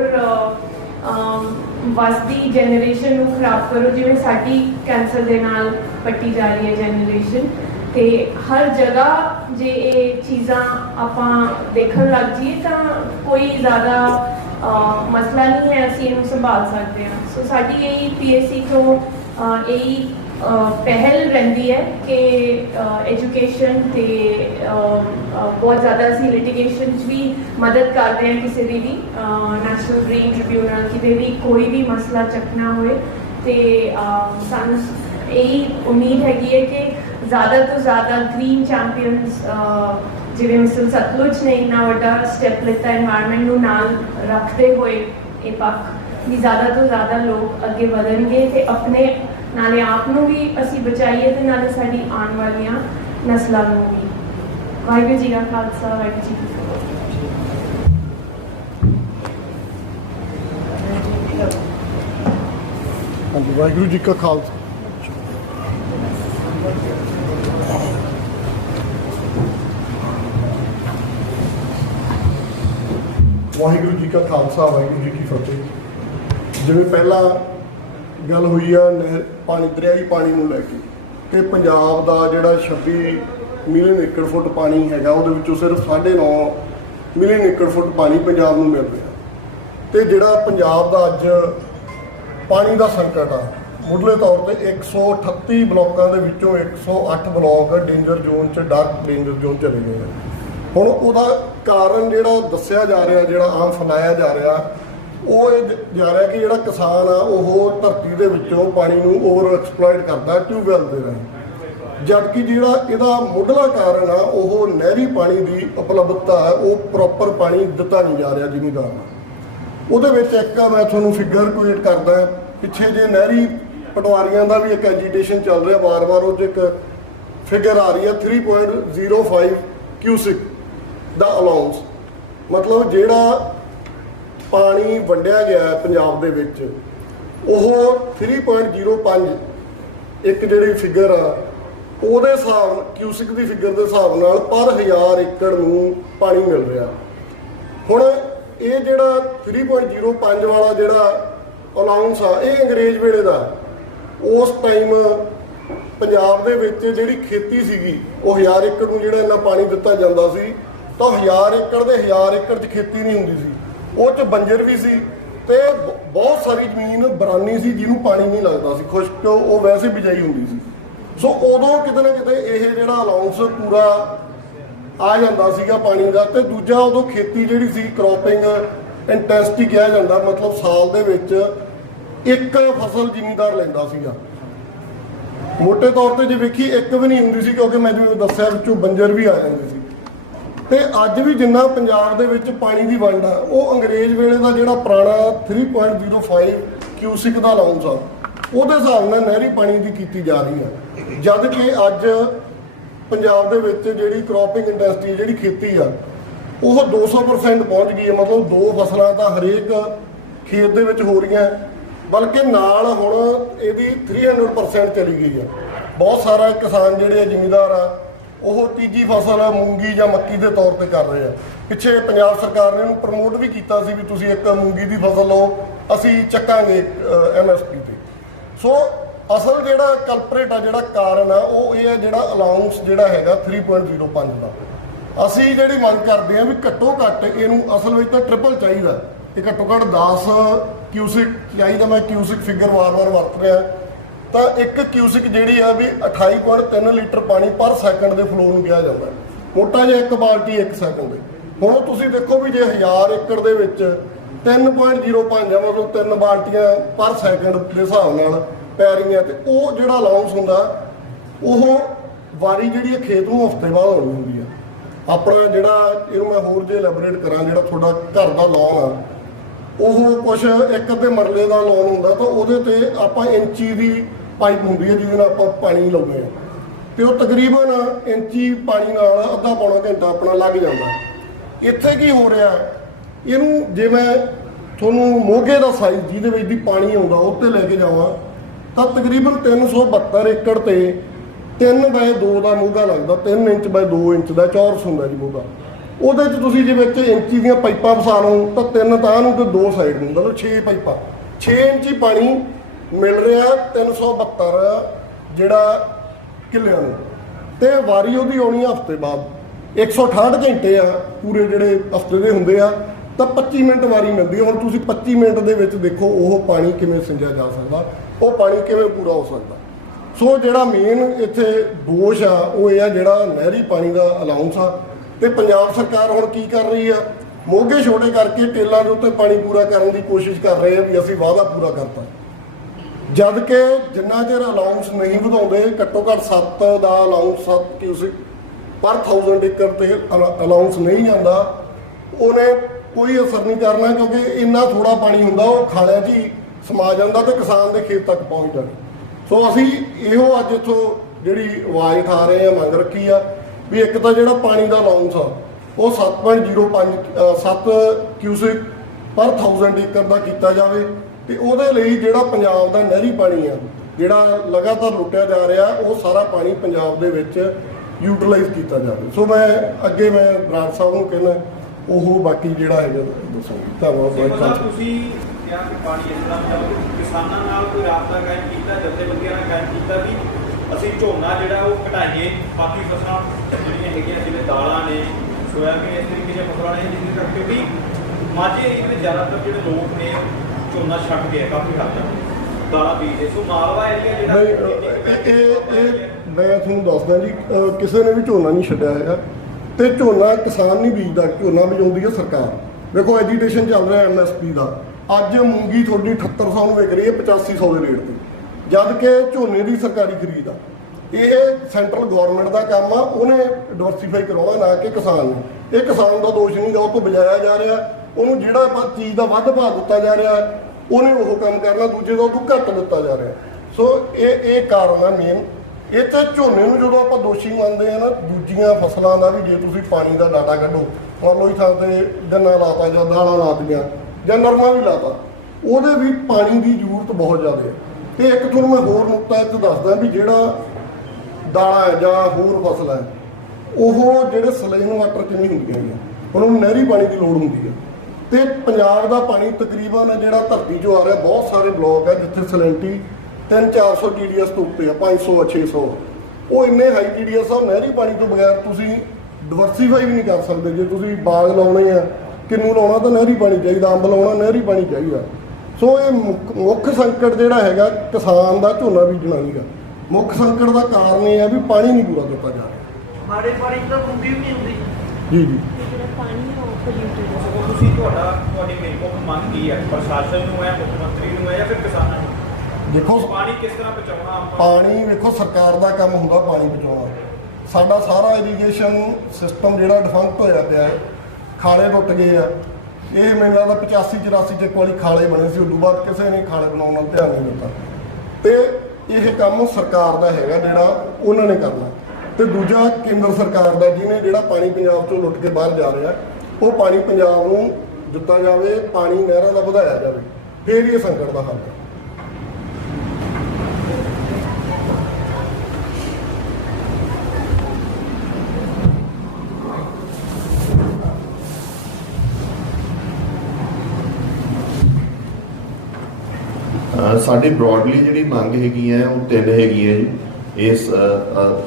ਵਸਦੀ ਜਨਰੇਸ਼ਨ ਨੂੰ ਖਰਾਬ ਕਰੋ ਜਿਵੇਂ ਸਾਡੀ ਕੈਂਸਰ ਦੇ ਨਾਲ ਪੱਟੀ ਜਾ ਰਹੀ ਹੈ ਜਨਰੇਸ਼ਨ ਤੇ ਹਰ ਜਗ੍ਹਾ ਜੇ ਇਹ ਚੀਜ਼ਾਂ ਆਪਾਂ ਦੇਖਣ ਲੱਗ ਜਾਈਏ ਤਾਂ ਕੋਈ ਜ਼ਿਆਦਾ ਮਸਲਾ ਨਹੀਂ ਹੈ ਅਸੀਂ ਇਹਨੂੰ ਸੰਭਾਲ ਸਕਦੇ ਹਾਂ। ਸੋ ਸਾਡੀ ਇਹ ਪੀਐਸਸੀ ਤੋਂ ਅਹ, ਇਹੀ ਪਹਿਲ ਰਹਿੰਦੀ ਹੈ ਕਿ ਐਜੂਕੇਸ਼ਨ ਤੇ ਬਹੁਤ ਜ਼ਿਆਦਾ ਅਸੀਂ ਲਿਟੀਗੇਸ਼ਨ 'ਚ ਵੀ ਮਦਦ ਕਰਦੇ ਹਾਂ ਕਿਸੇ ਦੀ ਵੀ ਨੈਸ਼ਨਲ ਗ੍ਰੀਨ ਟ੍ਰਿਬਿਊਨਲ ਕਿਤੇ ਵੀ ਕੋਈ ਵੀ ਮਸਲਾ ਚੱਕਣਾ ਹੋਏ ਤੇ ਸਾਨੂੰ ਇਹ ਉਮੀਦ ਹੈਗੀ ਹੈ ਕਿ ਜ਼ਿਆਦਾ ਤੋਂ ਜ਼ਿਆਦਾ ਗ੍ਰੀਨ ਚੈਂਪੀਅਨਸ ਜਿਵੇਂ ਮਿਸਲ ਸਤਲੁਜ ਨੇ ਇੰਨਾ ਵੱਡਾ ਸਟੈਪ ਲਿੱਤਾ এনवायरमेंट ਨੂੰ ਨਾਲ ਰੱਖਦੇ ਹੋਏ ਇਹ ਪੱਖ, ਵੀ ਜ਼ਿਆਦਾ ਤੋਂ ਜ਼ਿਆਦਾ ਲੋਕ ਅੱਗੇ ਵਧਣਗੇ ਤੇ ਆਪਣੇ ਨਾਲੇ ਆਪ ਨੂੰ ਵੀ ਅਸੀਂ ਬਚਾਈਏ ਤੇ ਨਾਲੇ ਸਾਡੀ ਆਉਣ ਵਾਲੀਆਂ ਨਸਲਾਂ ਨੂੰ ਵੀ। ਵਾਹਿਗੁਰੂ ਜੀ ਕਾ ਖਾਲਸਾ, ਵਾਹਿਗੁਰੂ ਜੀ ਕੀ ਹਾਂਜੀ, ਵਾਹਿਗੁਰੂ ਜੀ ਕਾ ਖਾਲਸਾ। ਵਾਹਿਗੁਰੂ ਜੀ ਕਾ ਖਾਲਸਾ, ਵਾਹਿਗੁਰੂ ਜੀ ਕੀ ਫਤਿਹ। ਜਿਵੇਂ ਪਹਿਲਾਂ ਗੱਲ ਹੋਈ ਆ ਨਹਿਰ ਪਾਣੀ, ਦਰਿਆਈ ਪਾਣੀ ਨੂੰ ਲੈ ਕੇ। ਤੇ ਪੰਜਾਬ ਦਾ ਜਿਹੜਾ 26 ਮਿਲੀਅਨ ਏਕੜ ਫੁੱਟ ਪਾਣੀ ਹੈਗਾ, ਉਹਦੇ ਵਿੱਚੋਂ ਸਿਰਫ 9.5 ਮਿਲੀਅਨ ਏਕੜ ਫੁੱਟ ਪਾਣੀ ਪੰਜਾਬ ਨੂੰ ਮਿਲ ਰਿਹਾ। ਤੇ ਜਿਹੜਾ ਪੰਜਾਬ ਦਾ ਅੱਜ ਪਾਣੀ ਦਾ ਸੰਕਟ ਆ, ਮੁੱਢਲੇ ਤੌਰ ਤੇ 138 ਬਲਾਕਾਂ ਦੇ ਵਿੱਚੋਂ 108 ਬਲਾਕ ਡੇਂਜਰ ਜ਼ੋਨ ਚ ਡਾਰਕ ਡੇਂਜਰ ਜ਼ੋਨ ਚਲੇ ਗਏ ਆ। ਹੁਣ ਉਹਦਾ ਕਾਰਨ ਜਿਹੜਾ ਦੱਸਿਆ ਜਾ ਰਿਹਾ, ਜਿਹੜਾ ਆਮ ਫੈਲਾਇਆ ਜਾ ਰਿਹਾ ਉਹ ਇਹ ਜਾ ਰਿਹਾ ਕਿ ਜਿਹੜਾ ਕਿਸਾਨ ਆ, ਉਹ ਧਰਤੀ ਦੇ ਵਿੱਚੋਂ ਪਾਣੀ ਨੂੰ ਓਵਰ ਐਕਸਪਲੋਇਟ ਕਰਦਾ ਟਿਊਬਵੈਲ ਦੇ ਰਾਹੀਂ। ਜਦਕਿ ਜਿਹੜਾ ਇਹਦਾ ਮੁੱਢਲਾ ਕਾਰਨ ਆ, ਉਹ ਨਹਿਰੀ ਪਾਣੀ ਦੀ ਉਪਲਬਧਤਾ ਹੈ, ਉਹ ਪ੍ਰੋਪਰ ਪਾਣੀ ਦਿੱਤਾ ਨਹੀਂ ਜਾ ਰਿਹਾ ਜ਼ਿਮੀਂਦਾਰ ਨੂੰ। ਉਹਦੇ ਵਿੱਚ ਇੱਕ ਮੈਂ ਤੁਹਾਨੂੰ ਫਿਗਰ ਕੁਏਟ ਕਰਦਾ ਪਿੱਛੇ ਜੇ ਨਹਿਰੀ ਪਟਵਾਰੀਆਂ ਦਾ ਵੀ ਇੱਕ ਐਜੀਟੇਸ਼ਨ ਚੱਲ ਰਿਹਾ, ਵਾਰ-ਵਾਰ ਉਹ 'ਚ ਇੱਕ ਫਿਗਰ ਆ ਰਹੀ ਹੈ 3.05 ਕਿਊਸਿਕ ਦਾ ਅਲਾਉਂਸ ਮਤਲਬ ਜਿਹੜਾ ਪਾਣੀ ਵੰਡਿਆ ਗਿਆ ਹੈ ਪੰਜਾਬ ਦੇ ਵਿੱਚ, ਉਹ 3.05 ਇੱਕ ਜਿਹੜੀ ਫਿਗਰ ਆ, ਉਹਦੇ ਹਿਸਾਬ ਕਿਊਸਿਕ ਦੀ ਫਿਗਰ ਦੇ ਹਿਸਾਬ ਨਾਲ ਪਰ ਹਜ਼ਾਰ ਏਕੜ ਨੂੰ ਪਾਣੀ ਮਿਲ ਰਿਹਾ। ਹੁਣ ਇਹ ਜਿਹੜਾ 3.05 ਵਾਲਾ ਜਿਹੜਾ ਅਲਾਉਂਸ ਆ, ਇਹ ਅੰਗਰੇਜ਼ ਵੇਲੇ ਦਾ। ਉਸ ਟਾਈਮ ਪੰਜਾਬ ਦੇ ਵਿੱਚ ਜਿਹੜੀ ਖੇਤੀ ਸੀਗੀ, ਉਹ 1000 ਏਕੜ ਨੂੰ ਜਿਹੜਾ ਇੰਨਾ ਪਾਣੀ ਦਿੱਤਾ ਜਾਂਦਾ ਸੀ, ਤਾਂ 1000 ਏਕੜ ਦੇ 1000 ਏਕੜ 'ਚ ਖੇਤੀ ਨਹੀਂ ਹੁੰਦੀ ਸੀ। ਉਹ 'ਚ ਬੰਜਰ ਵੀ ਸੀ ਤੇ ਬਹੁਤ ਸਾਰੀ ਜ਼ਮੀਨ ਬਰਾਨੀ ਸੀ ਜਿਹਨੂੰ ਪਾਣੀ ਨਹੀਂ ਲੱਗਦਾ ਸੀ ਖੁਸ਼ਕ ਉਹ ਵੈਸੇ ਬਿਜਾਈ ਹੁੰਦੀ ਸੀ। ਸੋ ਉਦੋਂ ਕਿਤੇ ਨਾ ਕਿਤੇ ਇਹ ਜਿਹੜਾ ਅਲਾਉਂਸ ਪੂਰਾ ਆ ਜਾਂਦਾ ਸੀਗਾ ਪਾਣੀ ਦਾ ਤੇ ਦੂਜਾ ਉਦੋਂ ਖੇਤੀ ਜਿਹੜੀ ਸੀ ਕ੍ਰੋਪਿੰਗ ਇੰਟੈਂਸਿਟੀ ਕਿਹਾ ਜਾਂਦਾ, ਮਤਲਬ ਸਾਲ ਦੇ ਵਿੱਚ ਇੱਕ ਫਸਲ ਜ਼ਿਮੀਂਦਾਰ ਲੈਂਦਾ ਸੀਗਾ। ਮੋٹے ਤੌਰ ਤੇ ਜੇ ਵੇਖੀ ਇੱਕ ਵੀ ਨਹੀਂ ਹੁੰਦੀ ਸੀ ਕਿਉਂਕਿ ਮੈਂ ਜਿਵੇਂ ਦੱਸਿਆ ਵਿੱਚੋਂ ਬੰਜਰ ਵੀ ਆ ਜਾਂਦੇ ਸੀ। ਤੇ ਅੱਜ ਵੀ ਜਿੰਨਾ ਪੰਜਾਬ ਦੇ ਵਿੱਚ ਪਾਣੀ ਦੀ ਵੰਡ ਆ, ਉਹ ਅੰਗਰੇਜ਼ ਵੇਲੇ ਦਾ ਜਿਹੜਾ ਪੁਰਾਣਾ 3.05 ਕਿਊਸਿਕ ਦਾ ਅਲਾਉਂਸ ਆ, ਉਹਦੇ ਹਿਸਾਬ ਨਾਲ ਨਹਿਰੀ ਪਾਣੀ ਦੀ ਕੀਤੀ ਜਾ ਰਹੀ ਹੈ ਜਦ ਕਿ ਅੱਜ ਪੰਜਾਬ ਦੇ ਵਿੱਚ ਜਿਹੜੀ ਕ੍ਰੋਪਿੰਗ ਇੰਡਸਟਰੀ ਜਿਹੜੀ ਖੇਤੀ ਆ, ਉਹ 200% ਪਹੁੰਚ ਗਈ ਹੈ ਮਤਲਬ ਦੋ ਫਸਲਾਂ ਤਾਂ ਹਰੇਕ ਖੇਤ ਦੇ ਵਿੱਚ ਹੋ ਰਹੀਆਂ, ਬਲਕਿ ਨਾਲ ਹੁਣ ਇਹਦੀ 300% ਚਲੀ ਗਈ ਹੈ ਬਹੁਤ ਸਾਰਾ ਕਿਸਾਨ ਜਿਹੜੇ ਆ ਜ਼ਿਮੀਂਦਾਰ ਆ ਉਹ ਤੀਜੀ ਫਸਲ ਮੂੰਗੀ ਜਾਂ ਮੱਕੀ ਦੇ ਤੌਰ ਤੇ ਕਰ ਰਹੇ ਆ। ਪਿੱਛੇ ਪੰਜਾਬ ਸਰਕਾਰ ਨੇ ਇਹਨੂੰ ਪ੍ਰਮੋਟ ਵੀ ਕੀਤਾ ਸੀ ਵੀ ਤੁਸੀਂ ਇੱਕ ਮੂੰਗੀ ਦੀ ਫਸਲ ਲਓ, ਅਸੀਂ ਚੱਕਾਂਗੇ ਐਮਐਸਪੀ ਤੇ। ਸੋ ਅਸਲ ਜਿਹੜਾ ਕਲਪਰੇਟ ਆ, ਜਿਹੜਾ ਕਾਰਨ ਆ, ਉਹ ਇਹ ਹੈ ਜਿਹੜਾ ਅਲਾਉਂਸ ਜਿਹੜਾ ਹੈਗਾ 3.05 ਦਾ। ਅਸੀਂ ਜਿਹੜੀ ਮੰਗ ਕਰਦੇ ਆ ਵੀ ਘੱਟੋ ਘੱਟ ਇਹਨੂੰ ਅਸਲ ਵਿੱਚ ਤਾਂ ਟ੍ਰਿਪਲ ਚਾਹੀਦਾ। ਕਿ ਘੱਟੋ ਘੱਟ 10 ਕਿਊਸਿਕ ਚਾਹੀਦਾ, ਮੈਂ ਕਿਊਸਿਕ ਫਿਗਰ ਵਾਰ-ਵਾਰ ਵਰਤ ਰਿਹਾ। ਤਾਂ ਇੱਕ ਕਿਊਸਿਕ ਜਿਹੜੀ ਆ ਵੀ 28.3 ਲੀਟਰ ਪਾਣੀ ਪਰ ਸੈਕਿੰਡ ਦੇ ਫਲੋ ਨੂੰ ਕਿਹਾ ਜਾਂਦਾ ਹੈ। ਮੋਟਾ ਜਿਹਾ ਇੱਕ ਬਾਲਟੀ ਇੱਕ ਸੈਕਿੰਡ ਦੇ ਹੁਣ ਤੁਸੀਂ ਦੇਖੋ ਵੀ ਜੇ 1000 ਏਕੜ ਦੇ ਵਿੱਚ 3.05 ਆ, ਮਤਲਬ ਤਿੰਨ ਬਾਲਟੀਆਂ ਪਰ ਸੈਕਿੰਡ ਦੇ ਹਿਸਾਬ ਨਾਲ ਪੈ ਰਹੀਆਂ ਤੇ ਉਹ ਜਿਹੜਾ ਅਲਾਉਂਸ ਹੁੰਦਾ, ਉਹ ਵਾਰੀ ਜਿਹੜੀ ਹੈ ਖੇਤ ਨੂੰ ਹਫ਼ਤੇ ਬਾਅਦ ਆਉਣੀ ਹੁੰਦੀ ਆ ਆਪਣਾ ਜਿਹੜਾ ਇਹਨੂੰ ਮੈਂ ਹੋਰ ਜੇ ਐਲੈਬੋਰੇਟ ਕਰਾਂ, ਜਿਹੜਾ ਤੁਹਾਡਾ ਘਰ ਦਾ ਲੋਨ ਆ, ਉਹ ਕੁਛ ਇੱਕ ਅੱਧੇ ਮਰਲੇ ਦਾ ਲੋਨ ਹੁੰਦਾ ਤਾਂ ਉਹਦੇ ਤੇ ਆਪਾਂ ਇੰਚੀ ਦੀ ਪਾਈਪ ਹੁੰਦੀ ਹੈ ਜਿਹਦੇ ਨਾਲ ਆਪਾਂ ਪਾਣੀ ਲਾਉਂਦੇ ਆ ਤੇ ਉਹ ਤਕਰੀਬਨ ਇੰਚੀ ਪਾਣੀ ਨਾਲ ਅੱਧਾ ਪੌਣਾ ਘੰਟਾ ਆਪਣਾ ਲੱਗ ਜਾਂਦਾ। ਇੱਥੇ ਕੀ ਹੋ ਰਿਹਾ, ਇਹਨੂੰ ਜੇ ਮੈਂ ਤੁਹਾਨੂੰ ਮੋਗੇ ਦਾ ਸਾਈਜ਼ ਜਿਹਦੇ ਵਿੱਚ ਦੀ ਪਾਣੀ ਆਉਂਦਾ ਉਹ ਤੇ ਲੈ ਕੇ ਜਾਵਾਂ, ਤਾਂ ਤਕਰੀਬਨ 372 ਏਕੜ ਤੇ 3 ਬਾਏ 2 ਦਾ ਮੋਗਾ ਲੱਗਦਾ। 3 ਇੰਚ ਬਾਏ 2 ਇੰਚ ਦਾ ਚੌਰਸ ਹੁੰਦਾ ਜੀ ਮੋਗਾ। ਉਹਦੇ 'ਚ ਤੁਸੀਂ ਜੇ ਵਿੱਚ ਇੰਚੀ ਦੀਆਂ ਪਾਈਪਾਂ ਵਸਾ ਲਓ, ਤਾਂ ਤਿੰਨ ਤਾਂ ਨੂੰ ਤੇ ਦੋ ਸਾਈਡ ਨੂੰ, ਮਤਲਬ 6 ਪਾਈਪਾਂ। 6 ਇੰਚੀ ਪਾਣੀ ਮਿਲ ਰਿਹਾ 372 ਜਿਹੜਾ ਕਿੱਲਿਆਂ ਨੂੰ। ਤੇ ਵਾਰੀ ਉਹਦੀ ਆਉਣੀ ਹਫ਼ਤੇ ਬਾਅਦ। 168 ਘੰਟੇ ਆ ਪੂਰੇ ਜਿਹੜੇ ਹਫ਼ਤੇ ਦੇ ਹੁੰਦੇ ਆ, ਤਾਂ 25 ਮਿੰਟ ਵਾਰੀ ਮਿਲਦੀ ਆ। ਹੁਣ ਤੁਸੀਂ 25 ਮਿੰਟ ਦੇ ਵਿੱਚ ਦੇਖੋ ਉਹ ਪਾਣੀ ਕਿਵੇਂ ਸਿੰਜਿਆ ਜਾ ਸਕਦਾ, ਉਹ ਪਾਣੀ ਕਿਵੇਂ ਪੂਰਾ ਹੋ ਸਕਦਾ। ਸੋ ਜਿਹੜਾ ਮੇਨ ਇੱਥੇ ਦੋਸ਼ ਆ, ਉਹ ਇਹ ਆ ਜਿਹੜਾ ਨਹਿਰੀ ਪਾਣੀ ਦਾ ਅਲਾਉਂਸ ਆ। ਤੇ ਪੰਜਾਬ ਸਰਕਾਰ ਹੁਣ ਕੀ ਕਰ ਰਹੀ ਆ? ਮੋਗੇ ਛੋਟੇ ਕਰਕੇ ਟੇਲਾਂ ਦੇ ਉੱਤੇ ਪਾਣੀ ਪੂਰਾ ਕਰਨ ਦੀ ਕੋਸ਼ਿਸ਼ ਕਰ ਰਹੇ ਆ ਵੀ ਅਸੀਂ ਵਾਅਦਾ ਪੂਰਾ ਕਰਤਾ। ਜਦ ਕਿ ਜਿੰਨਾ ਚਿਰ ਅਲਾਉਂਸ ਨਹੀਂ ਵਧਾਉਂਦੇ ਘੱਟੋ ਘੱਟ 7 ਦਾ ਅਲਾਉਂਸ 7 ਕਿਊਸਿਕ ਪਰ 1000 ਏਕੜ ਤੇ ਅਲਾਉਂਸ ਨਹੀਂ ਜਾਂਦਾ ਉਹਨੇ ਕੋਈ ਅਸਰ ਨਹੀਂ ਕਰਨਾ ਕਿਉਂਕਿ ਇੰਨਾ ਥੋੜਾ ਪਾਣੀ ਹੁੰਦਾ ਉਹ ਖਾਲਿਆਂ ਜੀ ਹੀ ਸਮਾ ਜਾਂਦਾ ਤੇ ਕਿਸਾਨ ਦੇ ਖੇਤ ਤੱਕ ਪਹੁੰਚ ਜਾਂਦਾ ਸੋ ਅਸੀਂ ਇਹੋ ਅੱਜ ਇੱਥੋਂ ਜਿਹੜੀ ਆਵਾਜ਼ ਉਠਾ ਰਹੇ ਆ ਮੰਗ ਰੱਖੀ ਆ ਵੀ ਇੱਕ ਤਾਂ ਜਿਹੜਾ ਪਾਣੀ ਦਾ ਅਲਾਉਂਸ ਆ ਉਹ 7.05 ਅ, 7 ਕਿਊਸਿਕ ਪਰ 1000 ਏਕੜ ਦਾ ਕੀਤਾ ਜਾਵੇ। ਤੇ ਉਹਦੇ ਲਈ ਜਿਹੜਾ ਪੰਜਾਬ ਦਾ ਨਹਿਰੀ ਪਾਣੀ ਆ ਜਿਹੜਾ ਲਗਾਤਾਰ ਲੁੱਟਿਆ ਜਾ ਰਿਹਾ ਉਹ ਸਾਰਾ ਪਾਣੀ ਪੰਜਾਬ ਦੇ ਵਿੱਚ ਯੂਟਿਲਾਈਜ਼ ਕੀਤਾ ਜਾਵੇ। ਸੋ ਮੈਂ ਅੱਗੇ ਮੈਂ ਬਰਾੜ ਸਾਹਿਬ ਨੂੰ ਕਹਿੰਦਾ ਉਹ ਬਾਕੀ ਜਿਹੜਾ ਹੈਗਾ ਦੱਸੋ ਧੰਨਵਾਦ ਬਹੁਤ ਬਹੁਤ ਤੁਸੀਂ ਕਿਹਾ ਕਿ ਪਾਣੀ ਇਸ ਤਰ੍ਹਾਂ ਕਿਸਾਨਾਂ ਨਾਲ ਕੋਈ ਰਾਬਤਾ ਕਾਇਮ ਕੀਤਾ ਜਥੇਬੰਦੀਆਂ ਨਾਲ ਕਾਇਮ ਕੀਤਾ ਵੀ ਅਸੀਂ ਝੋਨਾ ਜਿਹੜਾ ਉਹ ਘਟਾਈਏ ਬਾਕੀ ਫਸਲਾਂ ਜਿਹੜੀਆਂ ਹੈਗੀਆਂ ਜਿਵੇਂ ਦਾਲਾਂ ਨੇ ਸੋਇਆਬੀਨ ਇਸ ਤਰੀਕੇ ਦੀਆਂ ਫਸਲਾਂ ਨੇ ਕਰਕੇ ਵੀ ਮਾਝੇ ਏਰੀਏ ਦੇ ਜ਼ਿਆਦਾਤਰ ਜਿਹੜੇ ਲੋਕ ਨੇ ਝੋਨਾ ਛੱਡ ਗਏ ਆ ਕਾਫੀ ਹੱਦ ਤੱਕ। ਦਾਲਾਂ ਬੀਜਦੇ ਸੋ। ਮਾਲਵਾ ਏਰੀਆ ਜਿਹੜਾ ਇਹ ਇਹ ਮੈਂ ਤੁਹਾਨੂੰ ਦੱਸਦਾ ਜੀ ਕਿਸੇ ਨੇ ਵੀ ਝੋਨਾ ਨਹੀਂ ਛੱਡਿਆ ਹੈਗਾ। ਤੇ ਝੋਨਾ ਕਿਸਾਨ ਨਹੀਂ ਬੀਜਦਾ ਝੋਨਾ ਬੀਜਾਉਂਦੀ ਹੈ ਸਰਕਾਰ। ਵੇਖੋ ਐਜੀਟੇਸ਼ਨ ਚੱਲ ਰਿਹਾ ਐਮਐਸਪੀ ਦਾ। ਅੱਜ ਮੂੰਗੀ ਤੁਹਾਡੀ 7800 ਨੂੰ ਵਿਕ ਰਹੀ ਹੈ 8500 ਦੇ ਰੇਟ ਤੇ। ਜਦ ਕਿ ਝੋਨੇ ਦੀ ਸਰਕਾਰੀ ਖਰੀਦ ਆ। ਇਹ ਸੈਂਟਰਲ ਗਵਰਨਮੈਂਟ ਦਾ ਕੰਮ ਆ ਉਹਨੇ ਡਿਵਰਸੀਫਾਈ ਕਰਾਉਣਾ ਨਾ ਕਿ ਕਿਸਾਨ ਨੂੰ। ਇਹ ਕਿਸਾਨ ਦਾ ਦੋਸ਼ ਨਹੀਂ ਉਹ ਤੋਂ ਬਜਾਇਆ ਜਾ ਰਿਹਾ। ਉਹਨੂੰ ਜਿਹੜਾ ਚੀਜ਼ ਦਾ ਵੱਧ ਭਾਅ ਦਿੱਤਾ ਜਾ ਰਿਹਾ ਉਹਨੇ ਉਹ ਕੰਮ ਕਰਨਾ, ਦੂਜੇ ਦਾ ਉਹਨੂੰ ਘੱਟ ਦਿੱਤਾ ਜਾ ਰਿਹਾ। ਸੋ ਇਹ ਇਹ ਕਾਰਨ ਆ ਮੇਨ ਇਹ ਇੱਥੇ ਝੋਨੇ ਨੂੰ ਜਦੋਂ ਆਪਾਂ ਦੋਸ਼ੀ ਮੰਨਦੇ ਆ ਨਾ, ਦੂਜੀਆਂ ਫਸਲਾਂ ਦਾ ਵੀ ਜੇ ਤੁਸੀਂ ਪਾਣੀ ਦਾ ਡਾਟਾ ਕੱਢੋ, ਮੰਨ ਲਓ ਥਾਂ ਤੇ ਗੰਨਾ ਲਾਤਾ ਜਾਂ ਦਾਲਾਂ ਲਾਤੀਆਂ ਜਾਂ ਨਰਮਾ ਵੀ ਲਾਤਾ, ਉਹਦੇ ਵੀ ਪਾਣੀ ਦੀ ਜ਼ਰੂਰਤ ਬਹੁਤ ਜ਼ਿਆਦਾ ਹੈ ਤੇ ਇੱਕ ਤੁਹਾਨੂੰ ਮੈਂ ਹੋਰ ਨੁਕਤਾ ਇੱਕ ਦੱਸਦਾ ਵੀ ਜਿਹੜਾ ਦਾਲਾਂ ਹੈ ਜਾਂ ਹੋਰ ਫਸਲ ਹੈ, ਉਹ ਜਿਹੜੇ ਸਲੇਨ ਵਾਟਰ ਚ ਨਹੀਂ ਹੁੰਦੀਆਂ ਹੈਗੀਆਂ। ਉਹਨਾਂ ਨੂੰ ਨਹਿਰੀ ਪਾਣੀ ਦੀ ਲੋੜ ਹੁੰਦੀ ਹੈ। ਤੇ ਪੰਜਾਬ ਦਾ ਪਾਣੀ ਤਕਰੀਬਨ ਜਿਹੜਾ ਧਰਤੀ 'ਚੋਂ ਆ ਰਿਹਾ ਬਹੁਤ ਸਾਰੇ ਬਲੋਕ ਹੈ ਜਿੱਥੇ ਸਲੈਂਟੀ 3-400 ਟੀਡੀਐਸ ਤੋਂ ਉੱਤੇ ਆ 500 ਆ 600 ਉਹ ਇੰਨੇ ਹਾਈ ਟੀਡੀਐਸ ਆ ਨਹਿਰੀ ਪਾਣੀ ਤੋਂ ਬਗੈਰ ਤੁਸੀਂ ਡਿਵਰਸੀਫਾਈ ਵੀ ਨਹੀਂ ਕਰ ਸਕਦੇ। ਜੇ ਤੁਸੀਂ ਬਾਗ ਲਾਉਣੇ ਆ ਕਿੰਨੂ ਲਾਉਣਾ ਤਾਂ ਨਹਿਰੀ ਪਾਣੀ ਚਾਹੀਦਾ ਅੰਬ ਲਾਉਣਾ ਨਹਿਰੀ ਪਾਣੀ ਚਾਹੀਦਾ। ਸੋ ਇਹ ਮੁੱਖ- ਸੰਕਟ ਜਿਹੜਾ ਹੈਗਾ ਕਿਸਾਨ ਦਾ ਝੋਨਾ ਬੀਜਣਾ ਨਹੀਂਗਾ ਮੁੱਖ ਸੰਕਟ ਦਾ ਕਾਰਨ ਇਹ ਹੈ ਵੀ ਪਾਣੀ ਨਹੀਂ ਪੂਰਾ ਦਿੱਤਾ ਜਾ ਰਿਹਾ। ਮਾੜੇ ਪਾਣੀ ਤਾਂ ਹੁੰਦੀ ਵੀ ਨਹੀਂ ਹੁੰਦੀ। ਜੀ ਜੀ। ਜਿਹੜਾ ਪਾਣੀ ਆ ਉਹ ਪੋਲਿਊਟਡ ਹੈ। ਸੋ ਤੁਸੀਂ ਤੁਹਾਡਾ ਤੁਹਾਡੀ ਮੇਨ ਮੁੱਖ ਮੰਗ ਕੀ ਹੈ ਪ੍ਰਸ਼ਾਸਨ ਨੂੰ ਹੈ ਮੁੱਖ ਮੰਤਰੀ ਨੂੰ ਹੈ ਜਾਂ ਫਿਰ ਕਿਸਾਨਾਂ ਨੂੰ? ਦੇਖੋ ਪਾਣੀ ਕਿਸ ਤਰ੍ਹਾਂ ਬਚਾਉਣਾ ਆਪਾਂ? ਪਾਣੀ ਵੇਖੋ ਸਰਕਾਰ ਦਾ ਕੰਮ ਹੁੰਦਾ ਪਾਣੀ ਬਚਾਉਣਾ। ਸਾਡਾ ਸਾਰਾ ਇਰੀਗੇਸ਼ਨ ਸਿਸਟਮ ਜਿਹੜਾ ਡਿਫੰਕਟ ਹੋਇਆ ਪਿਆ ਹੈ ਖਾਲੇ ਟੁੱਟ ਗਏ ਆ। ਇਹ ਮੈਨੂੰ ਲੱਗਦਾ 85 84 ਚ ਇੱਕ ਵਾਰੀ ਖਾਲੇ ਬਣੇ ਸੀ ਉਦੋਂ ਬਾਅਦ ਕਿਸੇ ਨੇ ਖਾਲੇ ਬਣਾਉਣ ਨਾਲ ਧਿਆਨ ਨਹੀਂ ਦਿੱਤਾ। ਤੇ ਇਹ ਕੰਮ ਸਰਕਾਰ ਦਾ ਹੈਗਾ ਜਿਹੜਾ ਉਹਨਾਂ ਨੇ ਕਰਨਾ। ਤੇ ਦੂਜਾ ਕੇਂਦਰ ਸਰਕਾਰ ਦਾ ਜਿਹਨੇ ਜਿਹੜਾ ਪਾਣੀ ਪੰਜਾਬ ਚੋਂ ਲੁੱਟ ਕੇ ਬਾਹਰ ਜਾ ਰਿਹਾ, ਉਹ ਪਾਣੀ ਪੰਜਾਬ ਨੂੰ ਦਿੱਤਾ ਜਾਵੇ, ਪਾਣੀ ਨਹਿਰਾਂ ਦਾ ਵਧਾਇਆ ਜਾਵੇ, ਫੇਰ ਹੀ ਇਹ ਸੰਕਟ ਦਾ ਹੱਲ ਹੈ। ਸਾਡੀ ਬ੍ਰੌਡਲੀ ਜਿਹੜੀ ਮੰਗ ਹੈਗੀ ਹੈ, ਉਹ ਤਿੰਨ ਹੈਗੀ ਹੈ ਜੀ। ਇਸ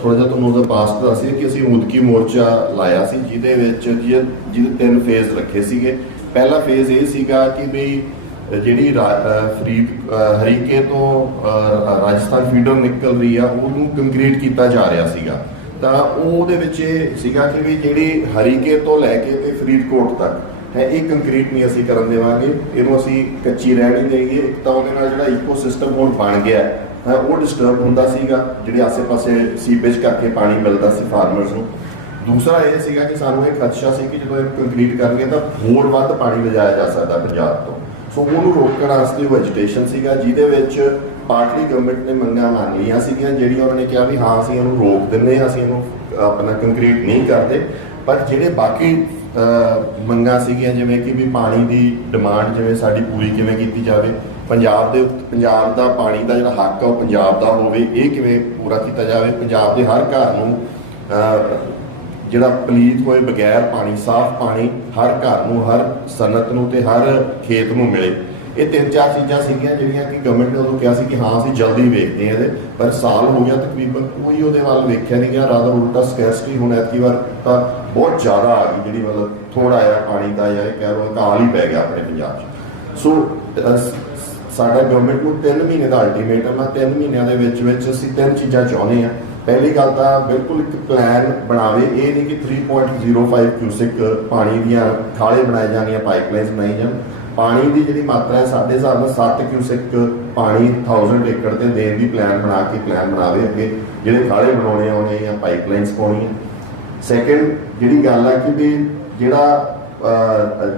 ਥੋੜਾ ਜਿਹਾ ਤੁਹਾਨੂੰ ਉਹਦਾ ਪਾਸਟ ਦੱਸਿਆ ਕਿ ਅਸੀਂ ਮੁਦਕੀ ਮੋਰਚਾ ਲਾਇਆ ਸੀ ਜਿਹਦੇ ਵਿੱਚ ਜਿਹਦੇ ਜਿਹਦੇ ਤਿੰਨ ਫੇਜ਼ ਰੱਖੇ ਸੀਗੇ। ਪਹਿਲਾ ਫੇਜ਼ ਇਹ ਸੀਗਾ ਕਿ ਵੀ ਜਿਹੜੀ ਰਾ- ਫਰੀਦ ਹਰੀਕੇ ਤੋਂ ਰਾਜਸਥਾਨ ਫੀਡਰ ਨਿਕਲ ਰਹੀ ਆ ਉਹਨੂੰ ਕੰਕਰੀਟ ਕੀਤਾ ਜਾ ਰਿਹਾ ਸੀਗਾ। ਤਾਂ ਉਹ ਉਹਦੇ ਵਿੱਚ ਇਹ ਸੀਗਾ ਕਿ ਵੀ ਜਿਹੜੀ ਹਰੀਕੇ ਤੋਂ ਲੈ ਕੇ ਤੇ ਫਰੀਦਕੋਟ ਤੱਕ ਹੈ ਇਹ ਕੰਕਰੀਟ ਨਹੀਂ ਅਸੀਂ ਕਰਨ ਦੇਵਾਂਗੇ। ਇਹਨੂੰ ਅਸੀਂ ਕੱਚੀ ਰਹਿਣ ਨਹੀਂ ਦੇਈਏ। ਇੱਕ ਤਾਂ ਉਹਦੇ ਨਾਲ ਜਿਹੜਾ ਇਕੋਸਿਸਟਮ ਹੁਣ ਬਣ ਗਿਆ ਹੈ, ਉਹ ਡਿਸਟਰਬ ਹੁੰਦਾ ਸੀਗਾ, ਜਿਹੜੇ ਆਸੇ-ਪਾਸੇ ਸੀਪੇਜ ਕਰਕੇ ਪਾਣੀ ਮਿਲਦਾ ਸੀ ਫਾਰਮਰਸ ਨੂੰ। ਦੂਸਰਾ ਇਹ ਸੀਗਾ ਕਿ ਸਾਨੂੰ ਇਹ ਖਦਸ਼ਾ ਸੀ ਕਿ ਜਦੋਂ ਇਹ ਕੰਕਰੀਟ ਕਰਨਗੇ ਤਾਂ ਹੋਰ ਵੱਧ ਪਾਣੀ ਲਿਜਾਇਆ ਜਾ ਸਕਦਾ ਪੰਜਾਬ ਤੋਂ। ਸੋ ਉਹਨੂੰ ਰੋਕਣ ਵਾਸਤੇ ਉਹ ਐਜੀਟੇਸ਼ਨ ਸੀਗਾ, ਜਿਹਦੇ ਵਿੱਚ ਪਾਰਟੀ ਗਵਰਨਮੈਂਟ ਨੇ ਮੰਗਾਂ ਮੰਨ ਲਈਆਂ ਸੀਗੀਆਂ, ਜਿਹੜੀਆਂ ਉਹਨਾਂ ਨੇ ਕਿਹਾ ਵੀ ਹਾਂ, ਅਸੀਂ ਇਹਨੂੰ ਰੋਕ ਦਿੰਦੇ ਹਾਂ, ਅਸੀਂ ਇਹਨੂੰ ਆਪਣਾ ਕੰਕਰੀਟ ਨਹੀਂ ਕਰਦੇ। ਪਰ ਜਿਹੜੇ ਬਾਕੀ ਮੰਗਾਂ ਸੀਗੀਆਂ, ਜਿਵੇਂ ਕਿ ਵੀ ਪਾਣੀ ਦੀ ਡਿਮਾਂਡ ਜਿਵੇਂ ਸਾਡੀ ਪੂਰੀ ਕਿਵੇਂ ਕੀਤੀ ਜਾਵੇ ਪੰਜਾਬ ਦੇ ਪੰਜਾਬ ਦਾ ਪਾਣੀ ਦਾ ਜਿਹੜਾ ਹੱਕ ਆ ਉਹ ਪੰਜਾਬ ਦਾ ਹੋਵੇ, ਇਹ ਕਿਵੇਂ ਪੂਰਾ ਕੀਤਾ ਜਾਵੇ? ਪੰਜਾਬ ਦੇ ਹਰ ਘਰ ਨੂੰ ਜਿਹੜਾ ਪਲੀਤ ਹੋਏ ਬਗੈਰ ਪਾਣੀ, ਸਾਫ਼ ਪਾਣੀ, ਹਰ ਘਰ ਨੂੰ, ਹਰ ਸਨਤ ਨੂੰ ਤੇ ਹਰ ਖੇਤ ਨੂੰ ਮਿਲੇ। ਇਹ ਤਿੰਨ ਚਾਰ ਚੀਜ਼ਾਂ ਸੀਗੀਆਂ ਜਿਹੜੀਆਂ ਕਿ ਗਵਰਨਮੈਂਟ ਨੇ ਉਦੋਂ ਕਿਹਾ ਸੀ ਕਿ ਹਾਂ, ਅਸੀਂ ਜਲਦੀ ਵੇਖਦੇ ਹਾਂ ਇਹਦੇ। ਪਰ ਸਾਲ ਹੋ ਗਿਆ ਤਕਰੀਬਨ, ਕੋਈ ਉਹਦੇ ਵੱਲ ਵੇਖਿਆ ਨਹੀਂ ਗਿਆ। ਰਾਦਰ ਉਲਟਾ ਸਕੈਰਸਿਟੀ ਹੁਣ ਐਤਕੀ ਵਾਰ ਤਾਂ ਬਹੁਤ ਜ਼ਿਆਦਾ ਆ ਗਈ, ਜਿਹੜੀ ਮਤਲਬ ਥੋੜਾ ਆ ਪਾਣੀ ਦਾ ਜਾਂ ਇਹ ਕਹਿ ਲਓ ਕਾਲ ਹੀ ਪੈ ਗਿਆ ਆਪਣੇ ਪੰਜਾਬ 'ਚ। ਸੋ ਸਾਡਾ ਗਵਰਨਮੈਂਟ ਨੂੰ 3 ਮਹੀਨੇ ਦਾ ਅਲਟੀਮੇਟਮ ਆ 3 ਮਹੀਨਿਆਂ ਦੇ ਵਿੱਚ ਵਿੱਚ ਅਸੀਂ ਤਿੰਨ ਚੀਜ਼ਾਂ ਚਾਹੁੰਦੇ ਆ ਪਹਿਲੀ ਗੱਲ ਤਾਂ ਬਿਲਕੁਲ ਇੱਕ ਪਲਾਨ ਬਣਾਵੇ, ਇਹ ਨਹੀਂ ਕਿ 3.05 ਕਿਊਸਿਕ ਪਾਣੀ ਦੀਆਂ ਖਾਲੇ ਬਣਾਏ ਜਾਣੀਆਂ ਪਾਈਪਲਾਈਨਸ ਬਣਾਈ ਜਾਣ। ਪਾਣੀ ਦੀ ਜਿਹੜੀ ਮਾਤਰਾ ਹੈ, ਸਾਡੇ ਹਿਸਾਬ ਨਾਲ 7 ਕਿਊਸਿਕ ਪਾਣੀ 1000 ਏਕੜ ਤੇ ਦੇਣ ਦੀ ਪਲਾਨ ਬਣਾ ਕੇ ਪਲਾਨ ਬਣਾਵੇ ਅੱਗੇ। ਜਿਹੜੇ ਖਾਲੇ ਬਣਾਉਣੇ ਆਉਣੇ ਜਾਂ ਪਾਈਪਲਾਈਨਸ ਪਾਉਣੀਆਂ ਸੈਕੰਡ ਜਿਹੜੀ ਗੱਲ ਹੈ ਕਿ ਵੀ ਜਿਹੜਾ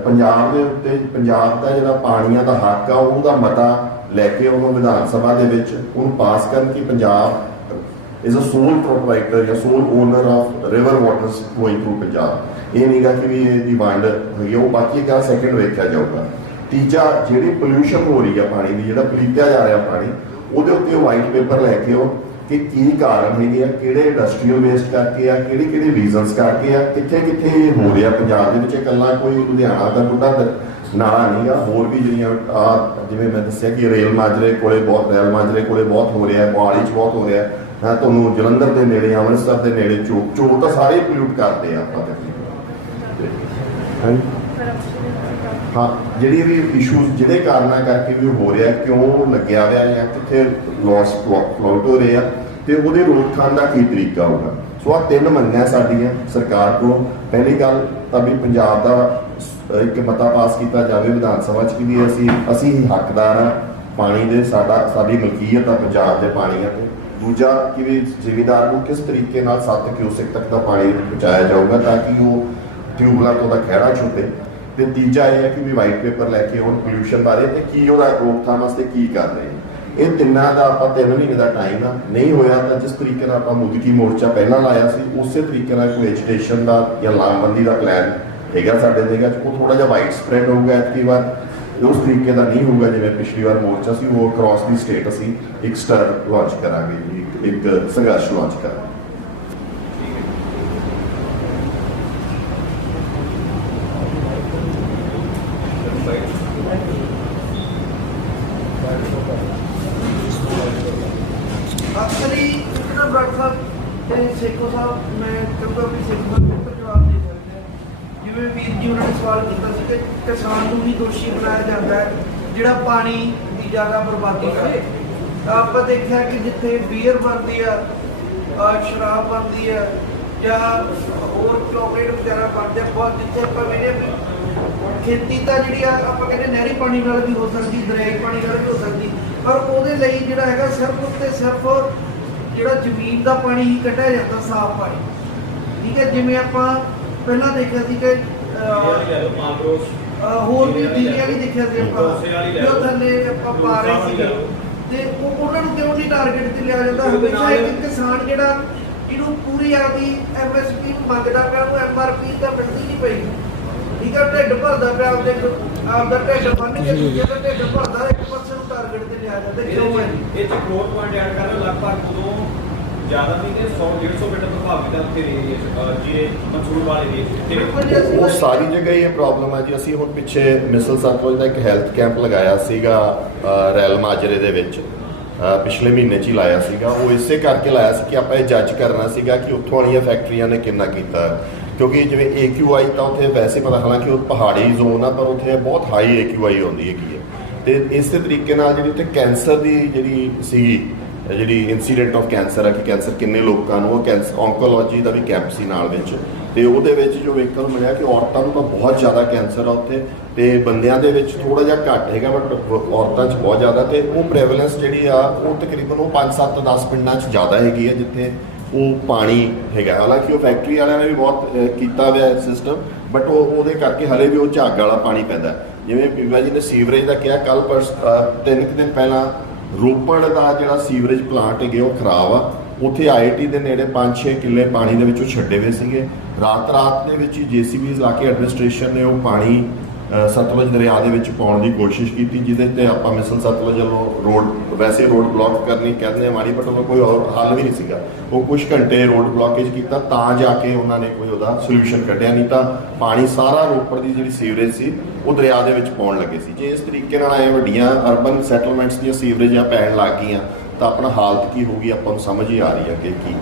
ਪੰਜਾਬ ਦੇ ਉੱਤੇ ਪੰਜਾਬ ਦਾ ਜਿਹੜਾ ਪਾਣੀਆਂ ਦਾ ਹੱਕ ਆ ਉਹਦਾ ਮਤਾ ਲੈ ਕੇ ਉਹਨੂੰ ਵਿਧਾਨ ਸਭਾ ਦੇ ਵਿੱਚ ਉਹਨੂੰ ਪਾਸ ਕਰਨ ਕਿ Punjab is a sole proprietor ਜਾਂ sole owner of river waters flowing through Punjab. ਇਹ ਨਹੀਂਗਾ ਕਿ ਵੀ ਇਹਦੀ ਵੰਡ ਹੋਈ ਹੈ, ਉਹ ਬਾਕੀ ਗੱਲ ਸੈਕੰਡ ਵੇਖਿਆ ਜਾਊਗਾ। ਤੀਜਾ ਜਿਹੜੀ ਪੋਲਿਊਸ਼ਨ ਹੋ ਰਹੀ ਆ ਪਾਣੀ ਦੀ ਜਿਹੜਾ ਪਲੀਤਿਆ ਜਾ ਰਿਹਾ ਪਾਣੀ ਉਹਦੇ ਉੱਤੇ ਵਾਈਟ ਪੇਪਰ ਲੈ ਕੇ ਉਹ ਕਿ ਕੀ ਕਾਰਨ ਹੈਗੇ ਆ ਕਿਹੜੇ ਇੰਡਸਟਰੀਅਲ ਵੇਸਟ ਕਰਕੇ ਆ ਕਿਹੜੇ ਕਿਹੜੇ ਰੀਜ਼ਨਸ ਕਰਕੇ ਆ ਕਿੱਥੇ ਕਿੱਥੇ ਇਹ ਹੋ ਰਿਹਾ ਪੰਜਾਬ ਦੇ ਵਿੱਚ? ਇਕੱਲਾ ਕੋਈ ਲੁਧਿਆਣਾ ਦਾ ਬੁੱਢਾ ਦ- ਨਾਲਾ ਨਹੀਂਗਾ ਹੋਰ ਵੀ ਜਿਹੜੀਆਂ ਆ ਜਿਵੇਂ ਮੈਂ ਦੱਸਿਆ ਕਿ ਰੇਲ ਮਾਜਰੇ ਕੋਲੇ ਬਹੁਤ ਰੇਲ ਮਾਜਰੇ ਕੋਲੇ ਬਹੁਤ ਹੋ ਰਿਹਾ ਹੈ ਮੋਹਾਲੀ 'ਚ ਬਹੁਤ ਹੋ ਰਿਹਾ। ਹੈ ਹਾਂ ਤੁਹਾਨੂੰ ਜਲੰਧਰ ਦੇ ਨੇੜੇ ਅੰਮ੍ਰਿਤਸਰ ਦੇ ਨੇੜੇ ਚੋਕ ਚੋਕ ਤਾਂ ਸਾਰੇ ਪੋਲਿਊਟ ਕਰਦੇ ਆ ਆਪਾਂ ਤਕਰੀਬਨ ਹਾਂਜੀ। ਹਾਂ, ਜਿਹੜੀ ਵੀ ਇਸ਼ੂਜ਼ ਜਿਹੜੇ ਕਾਰਨਾਂ ਕਰਕੇ ਵੀ ਹੋ ਰਿਹਾ, ਕਿਉਂ ਲੱਗਿਆ ਹੋਇਆ ਜਾਂ ਕਿੱਥੇ ਲਾਸ ਫਲੋਟ ਹੋ ਰਿਹਾ ਤੇ ਉਹਦੇ ਰੋਕਥਾਮ ਦਾ ਕੀ ਤਰੀਕਾ ਹੋਊਗਾ? ਸੋ ਆ ਤਿੰਨ ਮੰਗਾਂ ਸਾਡੀਆਂ ਸਰਕਾਰ ਤੋਂ ਪਹਿਲੀ ਗੱਲ ਤਾਂ ਵੀ ਪੰਜਾਬ ਦਾ ਇੱਕ ਮਤਾ ਪਾਸ ਕੀਤਾ ਜਾਵੇ, ਵਿਧਾਨ ਸਭਾ 'ਚ ਕਿ ਵੀ ਅਸੀਂ ਅਸੀਂ ਹੀ ਹੱਕਦਾਰ ਹਾਂ ਪਾਣੀ ਦੇ ਸਾਡਾ, ਸਾਡੀ ਮਲਕੀਅਤ ਆ ਪੰਜਾਬ ਦੇ ਪਾਣੀਆਂ ਤੇ। ਦੂਜਾ ਕਿ ਵੀ ਜ਼ਿਮੀਦਾਰ ਨੂੰ ਕਿਸ ਤਰੀਕੇ ਨਾਲ 7 ਕਿਊਸੈਕ ਤੱਕ ਦਾ ਪਾਣੀ ਪਹੁੰਚਾਇਆ ਜਾਊਗਾ ਤਾਂ ਕਿ ਉਹ ਟਿਊਬਲਾਂ ਤੋਂ ਦਾ ਖਹਿੜਾ ਛੁੱਟੇ। ਤੇ ਤੀਜਾ ਇਹ ਹੈ ਕਿ ਵੀ ਵਾਈਟ ਪੇਪਰ ਲੈ ਕੇ ਹੁਣ ਪੋਲੂਸ਼ਨ ਬਾਰੇ ਤੇ ਕੀ ਉਹਦਾ ਰੋਕਥਾਮ ਵਾਸਤੇ ਕੀ ਕਰ ਰਹੇ ਇਹ ਤਿੰਨਾਂ ਦਾ ਆਪਾਂ ਤਿੰਨ ਮਹੀਨੇ ਦਾ ਟਾਈਮ ਆ। ਨਹੀਂ ਹੋਇਆ ਤਾਂ ਜਿਸ ਤਰੀਕੇ ਨਾਲ ਆਪਾਂ ਮੁਦਕੀ ਮੋਰਚਾ ਪਹਿਲਾਂ ਲਾਇਆ ਸੀ, ਉਸੇ ਤਰੀਕੇ ਨਾਲ ਕੋਈ ਐਜੀਟੇਸ਼ਨ ਦਾ ਜਾਂ ਲਾਮਬੰਦੀ ਦਾ ਪਲਾਨ ਹੈਗਾ ਸਾਡੇ ਦੇਗਾ ਉਹ ਥੋੜਾ ਜਿਹਾ ਵਾਈਡ ਸਪਰੈਡ ਹੋਊਗਾ ਐਤਕੀ ਵਾਰ। ਉਸ ਤਰੀਕੇ ਦਾ ਨਹੀਂ ਹੋਊਗਾ ਜਿਵੇਂ ਪਿਛਲੀ ਵਾਰ ਮੋਰਚਾ ਸੀ, ਉਹ ਅਕ੍ਰੋਸ ਦੀ ਸਟੇਟ ਅਸੀਂ ਇੱਕ ਸਟਰ ਲਾਂਚ ਕਰਾਂਗੇ ਇੱਕ ਸੰਘਰਸ਼ ਲਾਂਚ ਕਰਾਂਗੇ ਅਕਸਰੀ ਜਿਹੜਾ ਡਾਕਟਰ ਸਾਹਿਬ ਤੇ ਸੇਖੋ ਸਾਹਿਬ ਮੈਂ ਕਹੂੰਗਾ ਵੀ ਸੇਖੋ ਸਾਹਿਬ ਨੂੰ ਜਵਾਬ ਦੇ ਸਕਦੇ ਆ ਜਿਵੇਂ ਵੀਰ ਜੀ ਉਹਨਾਂ ਨੇ ਸਵਾਲ ਕੀਤਾ ਸੀ ਕਿ ਕਿਸਾਨ ਨੂੰ ਵੀ ਦੋਸ਼ੀ ਬਣਾਇਆ ਜਾਂਦਾ ਹੈ ਜਿਹੜਾ ਪਾਣੀ ਦੀ ਜ਼ਿਆਦਾ ਬਰਬਾਦੀ ਕਰੇ। ਆਪਾਂ ਦੇਖਿਆ ਕਿ ਜਿੱਥੇ ਬੀਅਰ ਬਣਦੀ ਆ ਸ਼ਰਾਬ ਬਣਦੀ ਆ ਜਾਂ ਹੋਰ ਚੋਕਲੇਟ ਵਗੈਰਾ ਬਣਦੇ ਆ, ਬਹੁਤ ਜਿੱਥੇ ਆਪਾਂ ਵੇਖਦੇ ਵੀ ਖੇਤੀ ਤਾਂ ਜਿਹੜੀ ਆ ਆਪਾਂ ਕਹਿੰਦੇ ਨਹਿਰੀ ਪਾਣੀ ਨਾਲ ਵੀ ਹੋ ਸਕਦੀ ਦਰਿਆਈ ਪਾਣੀ ਨਾਲ ਵੀ ਹੋ ਸਕਦੀ ਪਰ ਉਹਦੇ ਲਈ ਜਿਹੜਾ ਹੈਗਾ ਸਿਰਫ ਤੇ ਸਿਰਫ ਜਿਹੜਾ ਜ਼ਮੀਨ ਦਾ ਪਾਣੀ ਹੀ ਕੱਢਿਆ ਜਾਂਦਾ ਸਾਫ਼ ਪਾਣੀ। ਠੀਕ ਹੈ ਜਿਵੇਂ ਆਪਾਂ ਪਹਿਲਾਂ ਦੇਖਿਆ ਸੀ ਕਿ ਅਹ, ਹੋਰ ਵੀ ਦਿੱਲੀਆਂ ਵੀ ਦੇਖਿਆ ਸੀ ਆਪਾਂ। ਜੋ। ਥੱਲੇ ਆਪਾਂ ਪਾ ਰਹੇ ਸੀ। ਤੇ ਉਹ ਉਹਨਾਂ ਨੂੰ ਕਿਉਂ ਨਹੀਂ ਟਾਰਗੇਟ ਤੇ ਲਿਆ ਜਾਂਦਾ? ਕਿਉਂਕਿ ਹਮੇਸ਼ਾ ਇੱਕ ਕਿਸਾਨ ਜਿਹੜਾ ਇਹਨੂੰ ਪੂਰੀ ਆਪਦੀ ਐਮਐਸਪੀ ਮੰਗਦਾ ਪਿਆ ਉਹ ਐਮਆਰਪੀ ਤਾਂ ਮਿਲਦੀ ਨਹੀਂ ਪਈ। ਠੀਕ ਹੈ ਢਿੱਡ ਭਰਦਾ ਪਿਆ ਆਪਦੇ ਆਪਦਾ ਢਿੱਡ ਬੰਨ ਕੇ ਦੂਜੇ ਦਾ ਢਿੱਡ ਭਰਦਾ ਇੱਕ ਪਾਸੇ ਨੂੰ ਟਾਰਗੇਟ ਤੇ ਲਿਆ ਜਾਂਦਾ। ਕਿਉਂ ਹੈ? ਇਹ ਚ ਹੋਰ ਪੁਆਇੰਟ ਐਡ ਕਰ ਰਿਹਾ ਲਗਭਗ ਉਦੋਂ ਜ਼ਿਆਦਾ ਨਹੀਂ ਤੇ 100 150 ਮੀਟਰ ਪ੍ਰਭਾਵਿਤ ਆ ਉੱਥੇ ਏਰੀਆ ਜਿਹੜੇ ਮਨਸੂਰ ਵਾਲੇ ਬਿਲਕੁਲ ਜੀ, ਏਰੀਆ ਅਸੀਂ- ਉਹ ਸਾਰੀ ਜਗ੍ਹਾ ਹੀ ਇਹ ਪ੍ਰੋਬਲਮ ਹੈ ਜੀ। ਅਸੀਂ ਹੁਣ ਪਿੱਛੇ ਮਿਸਲ ਸਤਲੁਜ ਦਾ ਇੱਕ ਹੈਲਥ ਕੈਂਪ ਲਗਾਇਆ ਸੀਗਾ ਰੈਲ ਮਾਜਰੇ ਦੇ ਵਿੱਚ। ਪਿਛਲੇ ਮਹੀਨੇ 'ਚ ਹੀ ਲਾਇਆ ਸੀਗਾ। ਉਹ ਇਸੇ ਕਰਕੇ ਲਾਇਆ ਸੀ ਕਿ ਆਪਾਂ ਇਹ ਜੱਜ ਕਰਨਾ ਸੀਗਾ ਕਿ ਉੱਥੋਂ ਵਾਲੀਆਂ ਫੈਕਟਰੀਆਂ ਨੇ ਕਿੰਨਾ ਕੀਤਾ। ਕਿਉਂਕਿ ਜਿਵੇਂ AQI ਤਾਂ ਉੱਥੇ ਵੈਸੇ ਪਤਾ ਹਾਲਾਂਕਿ ਉਹ ਪਹਾੜੀ ਜ਼ੋਨ ਆ ਪਰ ਉੱਥੇ ਬਹੁਤ ਹਾਈ AQI ਆਉਂਦੀ ਹੈਗੀ ਹੈ ਤੇ ਇਸੇ ਤਰੀਕੇ ਨਾਲ ਜਿਹੜੀ ਉੱਥੇ ਕੈਂਸਰ ਦੀ ਜਿਹੜੀ ਸੀਗੀ ਜਿਹੜੀ ਇਨਸੀਡੈਂਟ ਆਫ ਕੈਂਸਰ ਆ, ਕਿ ਕੈਂਸਰ ਕਿੰਨੇ ਲੋਕਾਂ ਨੂੰ, ਉਹ ਕੈਂਸਰ ਔਂਕੋਲੋਜੀ ਦਾ ਵੀ ਕੈਂਪ ਸੀ ਨਾਲ ਵਿੱਚ। ਤੇ ਉਹਦੇ ਵਿੱਚ ਜੋ ਵੇਖਣ ਨੂੰ ਮਿਲਿਆ ਕਿ ਔਰਤਾਂ ਨੂੰ ਤਾਂ ਬਹੁਤ ਜ਼ਿਆਦਾ ਕੈਂਸਰ ਆ ਉੱਥੇ, ਤੇ ਬੰਦਿਆਂ ਦੇ ਵਿੱਚ ਥੋੜਾ ਜਿਹਾ ਘੱਟ ਹੈਗਾ ਬਟ ਔਰਤਾਂ 'ਚ ਬਹੁਤ ਜ਼ਿਆਦਾ, ਤੇ ਉਹ ਪ੍ਰੈਵਲੈਂਸ ਜਿਹੜੀ ਆ, ਉਹ ਤਕਰੀਬਨ ਉਹ 5 7 10 ਪਿੰਡਾਂ 'ਚ ਜ਼ਿਆਦਾ ਹੈਗੀ ਹੈ ਜਿੱਥੇ ਉਹ ਪਾਣੀ ਹੈਗਾ। ਹਾਲਾਂਕਿ ਉਹ ਫੈਕਟਰੀ ਵਾਲਿਆਂ ਨੇ ਵੀ ਬਹੁਤ ਕੀਤਾ ਹੋਇਆ ਸਿਸਟਮ ਬਟ ਉਹ, ਉਹਦੇ ਕਰਕੇ ਹਲੇ ਵੀ ਉਹ ਝਾਗ ਵਾਲਾ ਪਾਣੀ ਪੈਂਦਾ। ਜਿਵੇਂ ਪੀਵਾ ਜੀ ਨੇ ਸੀਵਰੇਜ ਦਾ ਕਿਹਾ ਕੱਲ ਪਰ ਤਿੰਨ ਕੁ ਦਿਨ ਪਹਿਲਾਂ ਰੋਪੜ ਦਾ ਜਿਹੜਾ ਸੀਵਰੇਜ ਪਲਾਂਟ ਹੈਗੇ, ਉਹ ਖਰਾਬ ਆ। ਉੱਥੇ ਆਈਟੀ ਦੇ ਨੇੜੇ 5-6 ਕਿੱਲੇ ਪਾਣੀ ਦੇ ਵਿੱਚੋਂ ਛੱਡੇ ਹੋਏ ਸੀਗੇ। ਰਾਤ ਰਾਤ ਦੇ ਵਿੱਚ ਹੀ ਜੀਸੀਬੀਜ਼ ਲਾ ਕੇ ਐਡਮਿਨਿਸਟ੍ਰੇਸ਼ਨ ਨੇ ਉਹ ਪਾਣੀ ਸਤਲੁਜ ਦਰਿਆ ਦੇ ਵਿੱਚ ਪਾਉਣ ਦੀ ਕੋਸ਼ਿਸ਼ ਕੀਤੀ, ਜਿਹਦੇ ਤੇ ਆਪਾਂ ਮਿਸਲ ਸਤਲੁਜ ਵੱਲੋਂ ਰੋਡ, ਵੈਸੇ ਰੋਡ ਬਲੌਕ ਕਰਨੀ ਕਹਿੰਦੇ ਆ, ਮਾੜੀ ਬਟ ਕੋਈ ਹੋਰ ਹੱਲ ਵੀ ਨਹੀਂ ਸੀਗਾ। ਉਹ ਕੁਝ ਘੰਟੇ ਰੋਡ ਬਲੌਕੇਜ ਕੀਤਾ, ਤਾਂ ਜਾ ਕੇ ਉਹਨਾਂ ਨੇ ਕੋਈ ਉਹਦਾ ਸੋਲੂਸ਼ਨ ਕੱਢਿਆ ਨਹੀਂ ਤਾਂ ਪਾਣੀ ਸਾਰਾ ਰੋਪੜ ਦੀ ਜਿਹੜੀ ਸੀਵਰੇਜ ਸੀ, ਉਹ ਦਰਿਆ ਦੇ ਵਿੱਚ ਪਾਉਣ ਲੱਗੇ ਸੀ। ਜੇ ਇਸ ਤਰੀਕੇ ਨਾਲ ਆਏ ਵੱਡੀਆਂ ਅਰਬਨ ਸੈਟਲਮੈਂਟਸ ਦੀਆਂ ਸੀਵਰੇਜਾਂ ਪੈਣ ਲੱਗ ਗਈਆਂ, ਤਾਂ ਆਪਣਾ ਹਾਲਤ ਕੀ ਹੋਊਗੀ, ਆਪਾਂ ਨੂੰ ਸਮਝ ਹੀ ਆ ਰਹੀ ਹੈ ਕਿ ਕੀ।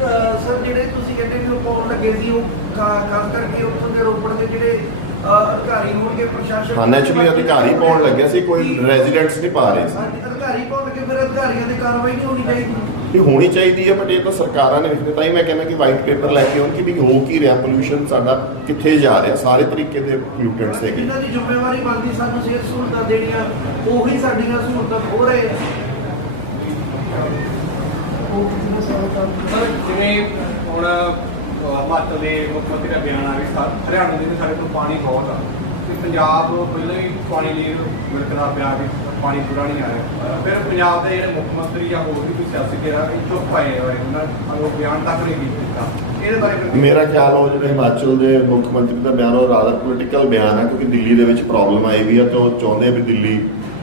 ਸਰ, ਜਿਹੜੇ ਤੁਸੀਂ ਕਹਿੰਦੇ ਵੀ ਉਹ ਪਾਉਣ ਲੱਗੇ ਸੀ, ਉਹ ਖਾਸ ਕਰਕੇ ਉੱਥੋਂ ਦੇ ਰੋਪੜ ਦੇ ਜਿਹੜੇ ਅਧਿਕਾਰੀ ਹੋਣਗੇ ਪ੍ਰਸ਼ਾਸਨ ਹਾਂ ਨੈਚੁਰਲੀ ਅਧਿਕਾਰੀ ਪਾਉਣ ਲੱਗਿਆ ਸੀ ਕੋਈ ਰੈਜ਼ੀਡੈਂਟਸ ਨਹੀਂ ਪਾ ਰਹੇ ਸੀ। ਅਧਿਕਾਰੀ ਪਾਉਣ ਲੱਗੇ ਫਿਰ ਅਧਿਕਾਰੀਆਂ ਤੇ ਕਾਰਵਾਈ ਨਹੀਂ ਹੋਣੀ ਚਾਹੀਦੀ? ਇਹ ਹੋਣੀ ਚਾਹੀਦੀ ਹੈ ਬਟ ਇਹ ਤਾਂ ਸਰਕਾਰਾਂ ਨੇ ਲਿਖਦੇ ਤਾਂ ਹੀ ਮੈਂ ਕਹਿੰਦਾ ਕਿ ਵਾਈਟ ਪੇਪਰ ਲੈ ਕੇ ਆਉਣ ਕਿ ਵੀ ਹੋ ਕੀ ਰਿਹਾ ਪੋਲੂਸ਼ਨ ਸਾਡਾ ਕਿੱਥੇ ਜਾ ਰਿਹਾ ਸਾਰੇ ਤਰੀਕੇ ਦੇ ਪੋਲੂਟੈਂਟਸ ਹੈਗੇ। ਇਹਨਾਂ ਦੀ ਜ਼ਿੰਮੇਵਾਰੀ ਬਣਦੀ ਸਾਨੂੰ ਸਿਹਤ ਸਹੂਲਤਾਂ ਦੇਣੀਆਂ ਉਹੀ ਸਾਡੀਆਂ ਸਹੂਲਤਾਂ ਖੋ ਰਹੇ ਆ। ਸਰ ਜਿਵੇਂ ਹੁਣ ਹਿਮਾਚਲ ਦੇ ਮੁੱਖ ਮੰਤਰੀ ਦਾ ਬਿਆਨ ਆ ਵੀ ਹਰਿਆਣਾ ਦੇ ਵਿੱਚ ਸਾਡੇ ਕੋਲ ਪਾਣੀ ਬਹੁਤ ਆ। ਤੇ ਪੰਜਾਬ ਪਹਿਲਾਂ ਹੀ ਪਾਣੀ ਲਈ ਮਿਲਕਦਾ ਪਿਆ ਵੀ ਪਾਣੀ ਪੂਰਾ ਨਹੀਂ ਆ ਰਿਹਾ। ਫਿਰ ਪੰਜਾਬ ਦੇ ਜਿਹੜੇ ਮੁੱਖ ਮੰਤਰੀ ਜਾਂ ਹੋਰ ਵੀ ਕੋਈ ਸਿਆਸੀ ਘੇਰਾ ਇਹ ਚੁੱਪ ਪਏ ਹੋਏ ਉਹਨਾਂ ਨੇ ਬਿਆਨ ਤੱਕ ਨਹੀਂ ਕੀਤਾ। ਇਹਦੇ ਬਾਰੇ ਮੇਰਾ ਖਿਆਲ ਉਹ ਜਿਹੜੇ ਹਿਮਾਚਲ ਦੇ ਮੁੱਖ ਮੰਤਰੀ ਦਾ ਬਿਆਨ, ਉਹ ਰਾਦਰ ਪੋਲੀਟੀਕਲ ਬਿਆਨ ਆ, ਕਿਉਂਕਿ ਦਿੱਲੀ ਦੇ ਵਿੱਚ ਪ੍ਰੋਬਲਮ ਆਈ ਵੀ ਹੈ ਤੇ ਉਹ ਚਾਹੁੰਦੇ ਆ ਵੀ ਦਿੱਲੀ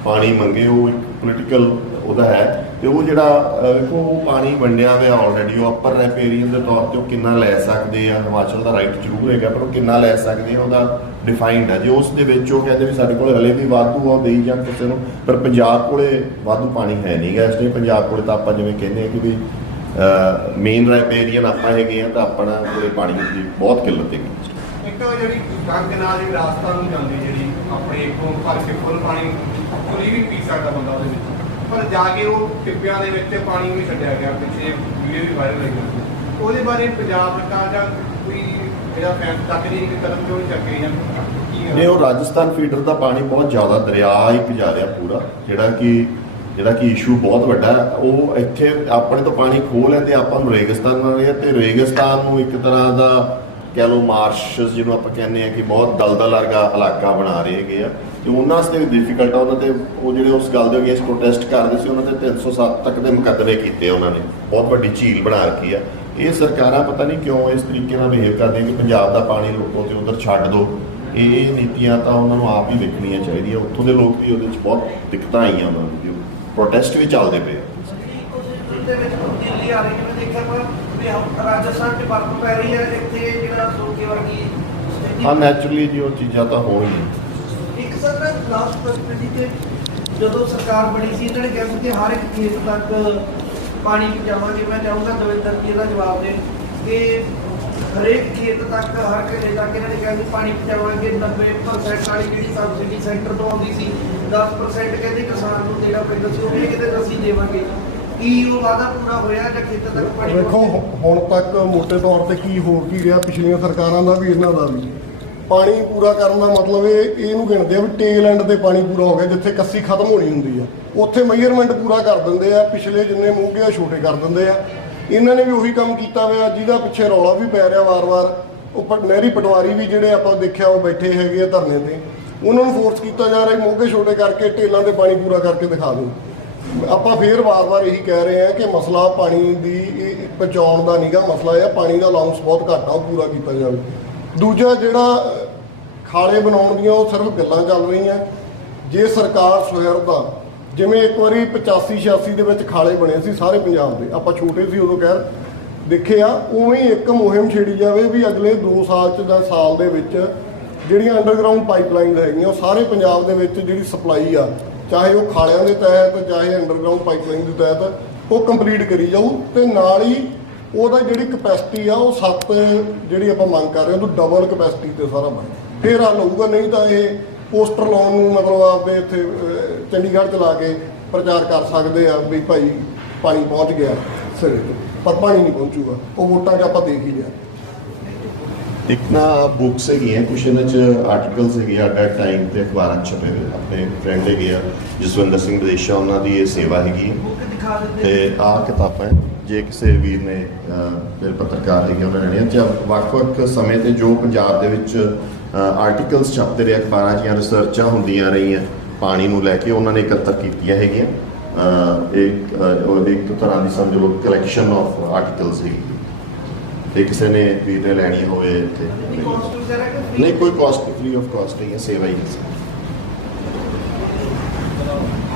ਪਾਣੀ ਮੰਗੇ, ਉਹ ਇੱਕ ਪੋਲੀਟੀਕਲ ਉਹਦਾ ਹੈ ਤੇ ਉਹ ਜਿਹੜਾ ਵੇਖੋ ਉਹ ਪਾਣੀ ਵੰਡਿਆ ਹੋਇਆ ਆਲਰੇਡੀ ਉਹ ਅਪਰ ਰੈਪੇਰੀਅਨ ਦੇ ਤੌਰ ਤੇ ਉਹ ਕਿੰਨਾ ਲੈ ਸਕਦੇ ਆ? ਹਿਮਾਚਲ ਦਾ ਰਾਈਟ ਜ਼ਰੂਰ ਹੈਗਾ, ਪਰ ਉਹ ਕਿੰਨਾ ਲੈ ਸਕਦੇ ਆ, ਉਹਦਾ ਡਿਫਾਈਨਡ ਹੈ ਜੇ ਉਸ ਦੇ ਵਿੱਚ ਉਹ ਕਹਿੰਦੇ ਵੀ ਸਾਡੇ ਕੋਲ ਹਲੇ ਵੀ ਵਾਧੂ ਆ ਦੇਈ ਜਾਂ ਕਿਸੇ ਨੂੰ, ਪਰ ਪੰਜਾਬ ਕੋਲੇ ਵਾਧੂ ਪਾਣੀ ਹੈ ਨਹੀਂਗਾ ਇਸ ਲਈ ਪੰਜਾਬ ਕੋਲੇ ਤਾਂ ਆਪਾਂ ਜਿਵੇਂ ਕਹਿੰਦੇ ਆ ਕਿ ਵੀ ਮੇਨ ਰੈਪੇਰੀਅਨ ਆਪਾਂ ਹੈਗੇ ਆ, ਤਾਂ ਆਪਣਾ ਕੋਲੇ ਪਾਣੀ ਦੀ ਬਹੁਤ ਕਿੱਲਤ ਹੈਗੀ। ਇੱਕ ਜਿਹੜੀ ਗੰਗ ਨਾਲ ਜਿਹੜੀ ਰਾਸਤਾ ਨੂੰ ਜਾਂਦੀ ਜਿਹੜੀ ਆਪਣੇ ਇੱਕੋਂ ਭਰ ਕੇ ਫੁੱਲ ਪਾਣੀ ਪੂਰੀ ਵੀ ਪੀ ਸਕਦਾ ਬੰਦਾ ਉਹਦੇ ਵਿੱਚ? ਪਰ ਜਾ ਕੇ ਉਹ ਟਿੱਬਿਆਂ ਦੇ ਵਿੱਚ ਪਾਣੀ ਵੀ ਛੱਡਿਆ ਗਿਆ, ਪਿੱਛੇ ਵੀਡੀਓ ਵੀ ਵਾਇਰਲ ਹੋਈ ਉਹਦੇ ਬਾਰੇ ਪੰਜਾਬ ਸਰਕਾਰ ਜਾਂ ਕੋਈ ਜਿਹੜਾ ਫੈਸਲਾ ਤੱਕ ਨਹੀਂ ਕਿ ਕਦਮ ਕਿਉਂ ਨਹੀਂ ਚੱਕੇ ਜਾਂ ਨੇ ਉਹ ਰਾਜਸਥਾਨ ਫੀਡਰ ਦਾ ਪਾਣੀ ਬਹੁਤ ਜ਼ਿਆਦਾ ਦਰਿਆ ਇੱਕ ਜਾ ਰਿਹਾ ਪੂਰਾ। ਜਿਹੜਾ ਕਿ ਜਿਹੜਾ ਕਿ ਇਸ਼ੂ ਬਹੁਤ ਵੱਡਾ ਹੈ। ਉਹ ਇੱਥੇ ਆਪਣੇ ਤੋਂ ਪਾਣੀ ਖੋਹ ਲੈਂਦੇ, ਆਪਾਂ ਨੂੰ ਰੇਗਿਸਤਾਨ ਬਣ ਰਿਹਾ ਤੇ ਰੇਗਿਸਤਾਨ ਨੂੰ ਇੱਕ ਤਰ੍ਹਾਂ ਦਾ ਕਹਿ ਲਓ ਮਾਰਸ਼ਸ ਜਿਹਨੂੰ ਆਪਾਂ ਕਹਿੰਦੇ ਆ ਕਿ ਬਹੁਤ ਦਲਦਲ ਵਰਗਾ ਇਲਾਕਾ ਬਣਾ ਰਹੇ ਹੈਗੇ ਆ। ਤੇ ਉਹਨਾਂ ਵਾਸਤੇ ਵੀ ਡਿਫਿਕਲਟ ਆ, ਉਹਨਾਂ ਤੇ ਉਹ ਜਿਹੜੇ ਉਸ ਗੱਲ ਦੇ ਅਗੇਂਸਟ ਪ੍ਰੋਟੈਸਟ ਕਰਦੇ ਸੀ, ਉਹਨਾਂ ਤੇ 307 ਤੱਕ ਦੇ ਮੁਕੱਦਮੇ ਕੀਤੇ ਉਹਨਾਂ ਨੇ। ਬਹੁਤ ਵੱਡੀ ਝੀਲ ਬਣਾ ਰੱਖੀ ਆ। ਇਹ ਸਰਕਾਰਾਂ ਪਤਾ ਨਹੀਂ ਕਿਉਂ ਇਸ ਤਰੀਕੇ ਨਾਲ ਬਿਹੇਵ ਕਰਦੀਆਂ ਕਿ ਪੰਜਾਬ ਦਾ ਪਾਣੀ ਲੋਕੋ ਤੇ ਉਧਰ ਛੱਡ ਦਿਓ ਇਹ ਨੀਤੀਆਂ ਤਾਂ ਉਹਨਾਂ ਨੂੰ ਆਪ ਹੀ ਵੇਖਣੀਆਂ ਚਾਹੀਦੀਆਂ। ਉੱਥੋਂ ਦੇ ਲੋਕ ਵੀ ਉਹਦੇ ਵਿੱਚ ਬਹੁਤ ਦਿੱਕਤਾਂ ਆਈਆਂ ਉਹਨਾਂ ਨੂੰ ਪ੍ਰੋਟੈਸਟ ਵੀ ਚੱਲਦੇ ਪਏ ਆ। ਰਾਜਸਥਾਨ 'ਚ ਬਰਫ਼ ਪੈ ਰਹੀ ਹੈ ਇੱਥੇ ਜਿਹੜਾ ਸੋਕੇ ਵਰਗੀ ਸਥਿਤੀ ਹਾਂ ਨੈਚੁਰਲੀ ਜੀ ਉਹ ਚੀਜ਼ਾਂ ਤਾਂ ਹੋਣਗੀਆਂ ਇੱਕ ਸਰ ਨਾ ਲਾਸਟ ਪ੍ਰਸਪੈਕਟਿਵ ਤੇ ਜਦੋਂ ਸਰਕਾਰ ਬਣੀ ਸੀ ਇਹਨਾਂ ਨੇ ਕਿਹਾ ਸੀ ਕਿ ਹਰ ਇੱਕ ਖੇਤ ਤੱਕ ਪਾਣੀ ਪਹੁੰਚਾਵਾਂਗੇ। ਮੈਂ ਚਾਹੂੰਗਾ ਦਵਿੰਦਰ ਜੀ ਇਹਦਾ ਜਵਾਬ ਦੇਣ ਕਿ ਹਰੇਕ ਖੇਤ ਤੱਕ ਹਰ ਘਰੇ ਤੱਕ ਇਹਨਾਂ ਨੇ ਕਿਹਾ ਸੀ ਪਾਣੀ ਪਹੁੰਚਾਵਾਂਗੇ। 90% ਵਾਲੀ ਜਿਹੜੀ ਸਬਸਿਡੀ ਸੈਂਟਰ ਤੋਂ ਆਉਂਦੀ ਸੀ 10% ਕਹਿੰਦੇ ਕਿਸਾਨ ਨੂੰ ਦੇਣਾ ਪੈਂਦਾ ਸੀ ਉਹ ਵੀ ਕਿਤੇ ਅਸੀਂ ਦੇਵਾਂਗੇ। ਕੀ ਉਹ ਵਾਅਦਾ ਪੂਰਾ ਹੋਇਆ ਜਾਂ ਖੇਤਾਂ ਤੱਕ ਪਾਣੀ ਵੇਖੋ ਪਹੁੰਚਿਆ? ਹੁਣ ਤੱਕ ਮੋਟੇ ਤੌਰ ਤੇ ਕੀ ਹੋ ਕੀ ਰਿਹਾ, ਪਿਛਲੀਆਂ ਸਰਕਾਰਾਂ ਦਾ ਵੀ, ਇਹਨਾਂ ਦਾ ਵੀ। ਪਾਣੀ ਪੂਰਾ ਕਰਨ ਦਾ ਮਤਲਬ ਇਹ, ਇਹਨੂੰ ਗਿਣਦੇ ਆ ਵੀ ਟੇਲ ਐਂਡ ਤੇ ਪਾਣੀ ਪੂਰਾ ਹੋ ਗਿਆ, ਜਿੱਥੇ ਕੱਸੀ ਖਤਮ ਹੋਣੀ ਹੁੰਦੀ ਆ। ਉੱਥੇ ਮੇਜਰਮੈਂਟ ਪੂਰਾ ਕਰ ਦਿੰਦੇ ਆ, ਪਿਛਲੇ ਜਿੰਨੇ ਮੋਗੇ ਆ ਛੋਟੇ ਕਰ ਦਿੰਦੇ ਆ। ਇਹਨਾਂ ਨੇ ਵੀ ਉਹੀ ਕੰਮ ਕੀਤਾ ਹੋਇਆ, ਜਿਹਦਾ ਪਿੱਛੇ ਰੌਲਾ ਵੀ ਪੈ ਰਿਹਾ ਵਾਰ-ਵਾਰ। ਉੱਪਰ ਨਹਿਰੀ ਪਟਵਾਰੀ ਵੀ ਜਿਹੜੇ ਆਪਾਂ ਦੇਖਿਆ, ਉਹ ਬੈਠੇ ਹੈਗੇ ਆ ਧਰਨੇ ਤੇ। ਉਹਨਾਂ ਨੂੰ ਫੋਰਸ ਕੀਤਾ ਜਾ ਰਿਹਾ ਮੋਗੇ ਛੋਟੇ ਕਰਕੇ ਟੇਲਾਂ ਤੇ ਪਾਣੀ ਪੂਰਾ ਕਰਕੇ ਦਿਖਾ ਦਿਓ। ਆਪਾਂ ਫੇਰ ਵਾਰ-ਵਾਰ ਇਹੀ ਕਹਿ ਰਹੇ ਹਾਂ ਕਿ ਮਸਲਾ ਪਾਣੀ ਦੀ ਇਹ ਪਹੁੰਚਾਉਣ ਦਾ ਨਹੀਂਗਾ ਮਸਲਾ ਇਹ ਆ, ਪਾਣੀ ਦਾ ਲਾਉਂਸ ਬਹੁਤ ਘੱਟ ਆ, ਉਹ ਪੂਰਾ ਕੀਤਾ ਜਾਵੇ। ਦੂਜਾ ਜਿਹੜਾ ਖਾਲੇ ਬਣਾਉਣ ਦੀਆਂ ਉਹ ਸਿਰਫ ਗੱਲਾਂ ਚੱਲ ਰਹੀਆਂ। ਜੇ ਸਰਕਾਰ ਸੁਹਿਰਦਾ ਜਿਵੇਂ ਇੱਕ ਵਾਰੀ 85 86 ਦੇ ਵਿੱਚ ਖਾਲੇ ਬਣੇ ਸੀ ਸਾਰੇ ਪੰਜਾਬ ਦੇ, ਆਪਾਂ ਛੋਟੇ ਸੀ ਉਦੋਂ ਕਹਿਰ ਦੇਖੇ ਆ ਉਵੇਂ ਹੀ ਇੱਕ ਮੁਹਿੰਮ ਛੇੜੀ ਜਾਵੇ ਵੀ ਅਗਲੇ 2 ਸਾਲ ਚ ਜਾਂ ਸਾਲ ਦੇ ਵਿੱਚ ਜਿਹੜੀਆਂ ਅੰਡਰਗਰਾਉਂਡ ਪਾਈਪਲਾਈਨਸ ਹੈਗੀਆਂ, ਉਹ ਸਾਰੇ ਪੰਜਾਬ ਦੇ ਵਿੱਚ ਜਿਹੜੀ ਸਪਲਾਈ ਆ ਚਾਹੇ ਉਹ ਖਾਲਿਆਂ ਦੇ ਤਹਿਤ, ਚਾਹੇ ਅੰਡਰਗਰਾਉਂਡ ਪਾਈਪਲਾਈਨ ਦੇ ਤਹਿਤ, ਉਹ ਕੰਪਲੀਟ ਕਰੀ ਜਾਊ ਤੇ ਨਾਲ ਹੀ ਉਹਦਾ ਜਿਹੜੀ ਕਪੈਸਿਟੀ ਆ, ਉਹ 7 ਜਿਹੜੀ ਆਪਾਂ ਮੰਗ ਕਰ ਰਹੇ ਹਾਂ, ਉਹ ਡਬਲ ਕਪੈਸਿਟੀ ਤੇ ਸਾਰਾ ਬਣੇ ਫੇਰ ਹੱਲ ਹੋਊਗਾ, ਨਹੀਂ ਤਾਂ ਇਹ ਪੋਸਟਰ ਲਾਉਣ ਨੂੰ ਮਤਲਬ ਆਪਦੇ ਇੱਥੇ ਚੰਡੀਗੜ੍ਹ ਚ ਲਾ ਕੇ ਪ੍ਰਚਾਰ ਕਰ ਸਕਦੇ ਆ ਵੀ ਭਾਈ ਪਾਣੀ ਪਹੁੰਚ ਗਿਆ ਸਿਰੇ ਤੇ, ਪਰ ਪਾਣੀ ਨਹੀਂ ਪਹੁੰਚੂਗਾ, ਉਹ ਵੋਟਾਂ 'ਚ ਆਪਾਂ ਦੇਖ ਹੀ ਲਿਆ। ਇੱਕ ਨਾ ਬੁੱਕਸ ਹੈਗੀਆਂ ਕੁਛ ਇਹਨਾਂ ਚ ਆਰਟੀਕਲਸ ਹੈਗੇ ਆ ਡੈਟ ਟਾਈਮ ਤੇ ਅਖਬਾਰਾਂ 'ਚ ਛਪੇ ਹੋਏ ਆਪਣੇ ਫਰੈਂਡ ਹੈਗੇ ਆ ਜਸਵਿੰਦਰ ਸਿੰਘ ਵਿਦੇਸ਼ਾ ਉਹਨਾਂ ਦੀ ਇਹ ਸੇਵਾ ਹੈਗੀ। ਹੈ ਬੁੱਕ ਤੇ ਆਹ ਕਿਤਾਬਾਂ ਜੇ ਕਿਸੇ ਵੀਰ ਨੇ ਅਹ, ਮੇਰੇ ਪੱਤਰਕਾਰ ਹੈਗੇ ਉਹਨਾਂ ਨੇ ਜਾਂ ਵੱਖ-ਵੱਖ ਸਮੇਂ ਤੇ ਜੋ ਪੰਜਾਬ ਦੇ ਵਿੱਚ ਆਰਟੀਕਲਸ ਛਪਦੇ ਰਹੇ ਅਖਬਾਰਾਂ 'ਚ ਜਾਂ ਰਿਸਰਚਾਂ ਹੁੰਦੀਆਂ ਰਹੀਆਂ ਪਾਣੀ ਨੂੰ ਲੈ ਕੇ ਉਹਨਾਂ ਨੇ ਇਕੱਤਰ ਕੀਤੀਆਂ ਹੈਗੀਆਂ। ਇੱਕ ਇੱਕ ਤਰ੍ਹਾਂ ਦੀ ਸਮਝ ਲਓ ਕਲੈਕਸ਼ਨ ਆਫ ਆਰਟੀਕਲਸ ਹੈਗੀ। ਤੇ ਕਿਸੇ ਨੇ ਨੇ ਲੈਣੀ ਹੋਵੇ free? ਨਹੀਂ ਕੋਈ ਕਾਸਟ ਫ੍ਰੀ ਆਫ ਕਾਸਟ ਨਹੀਂ ਹੈ ਸੇਵਾ ਹੀ ਹੈ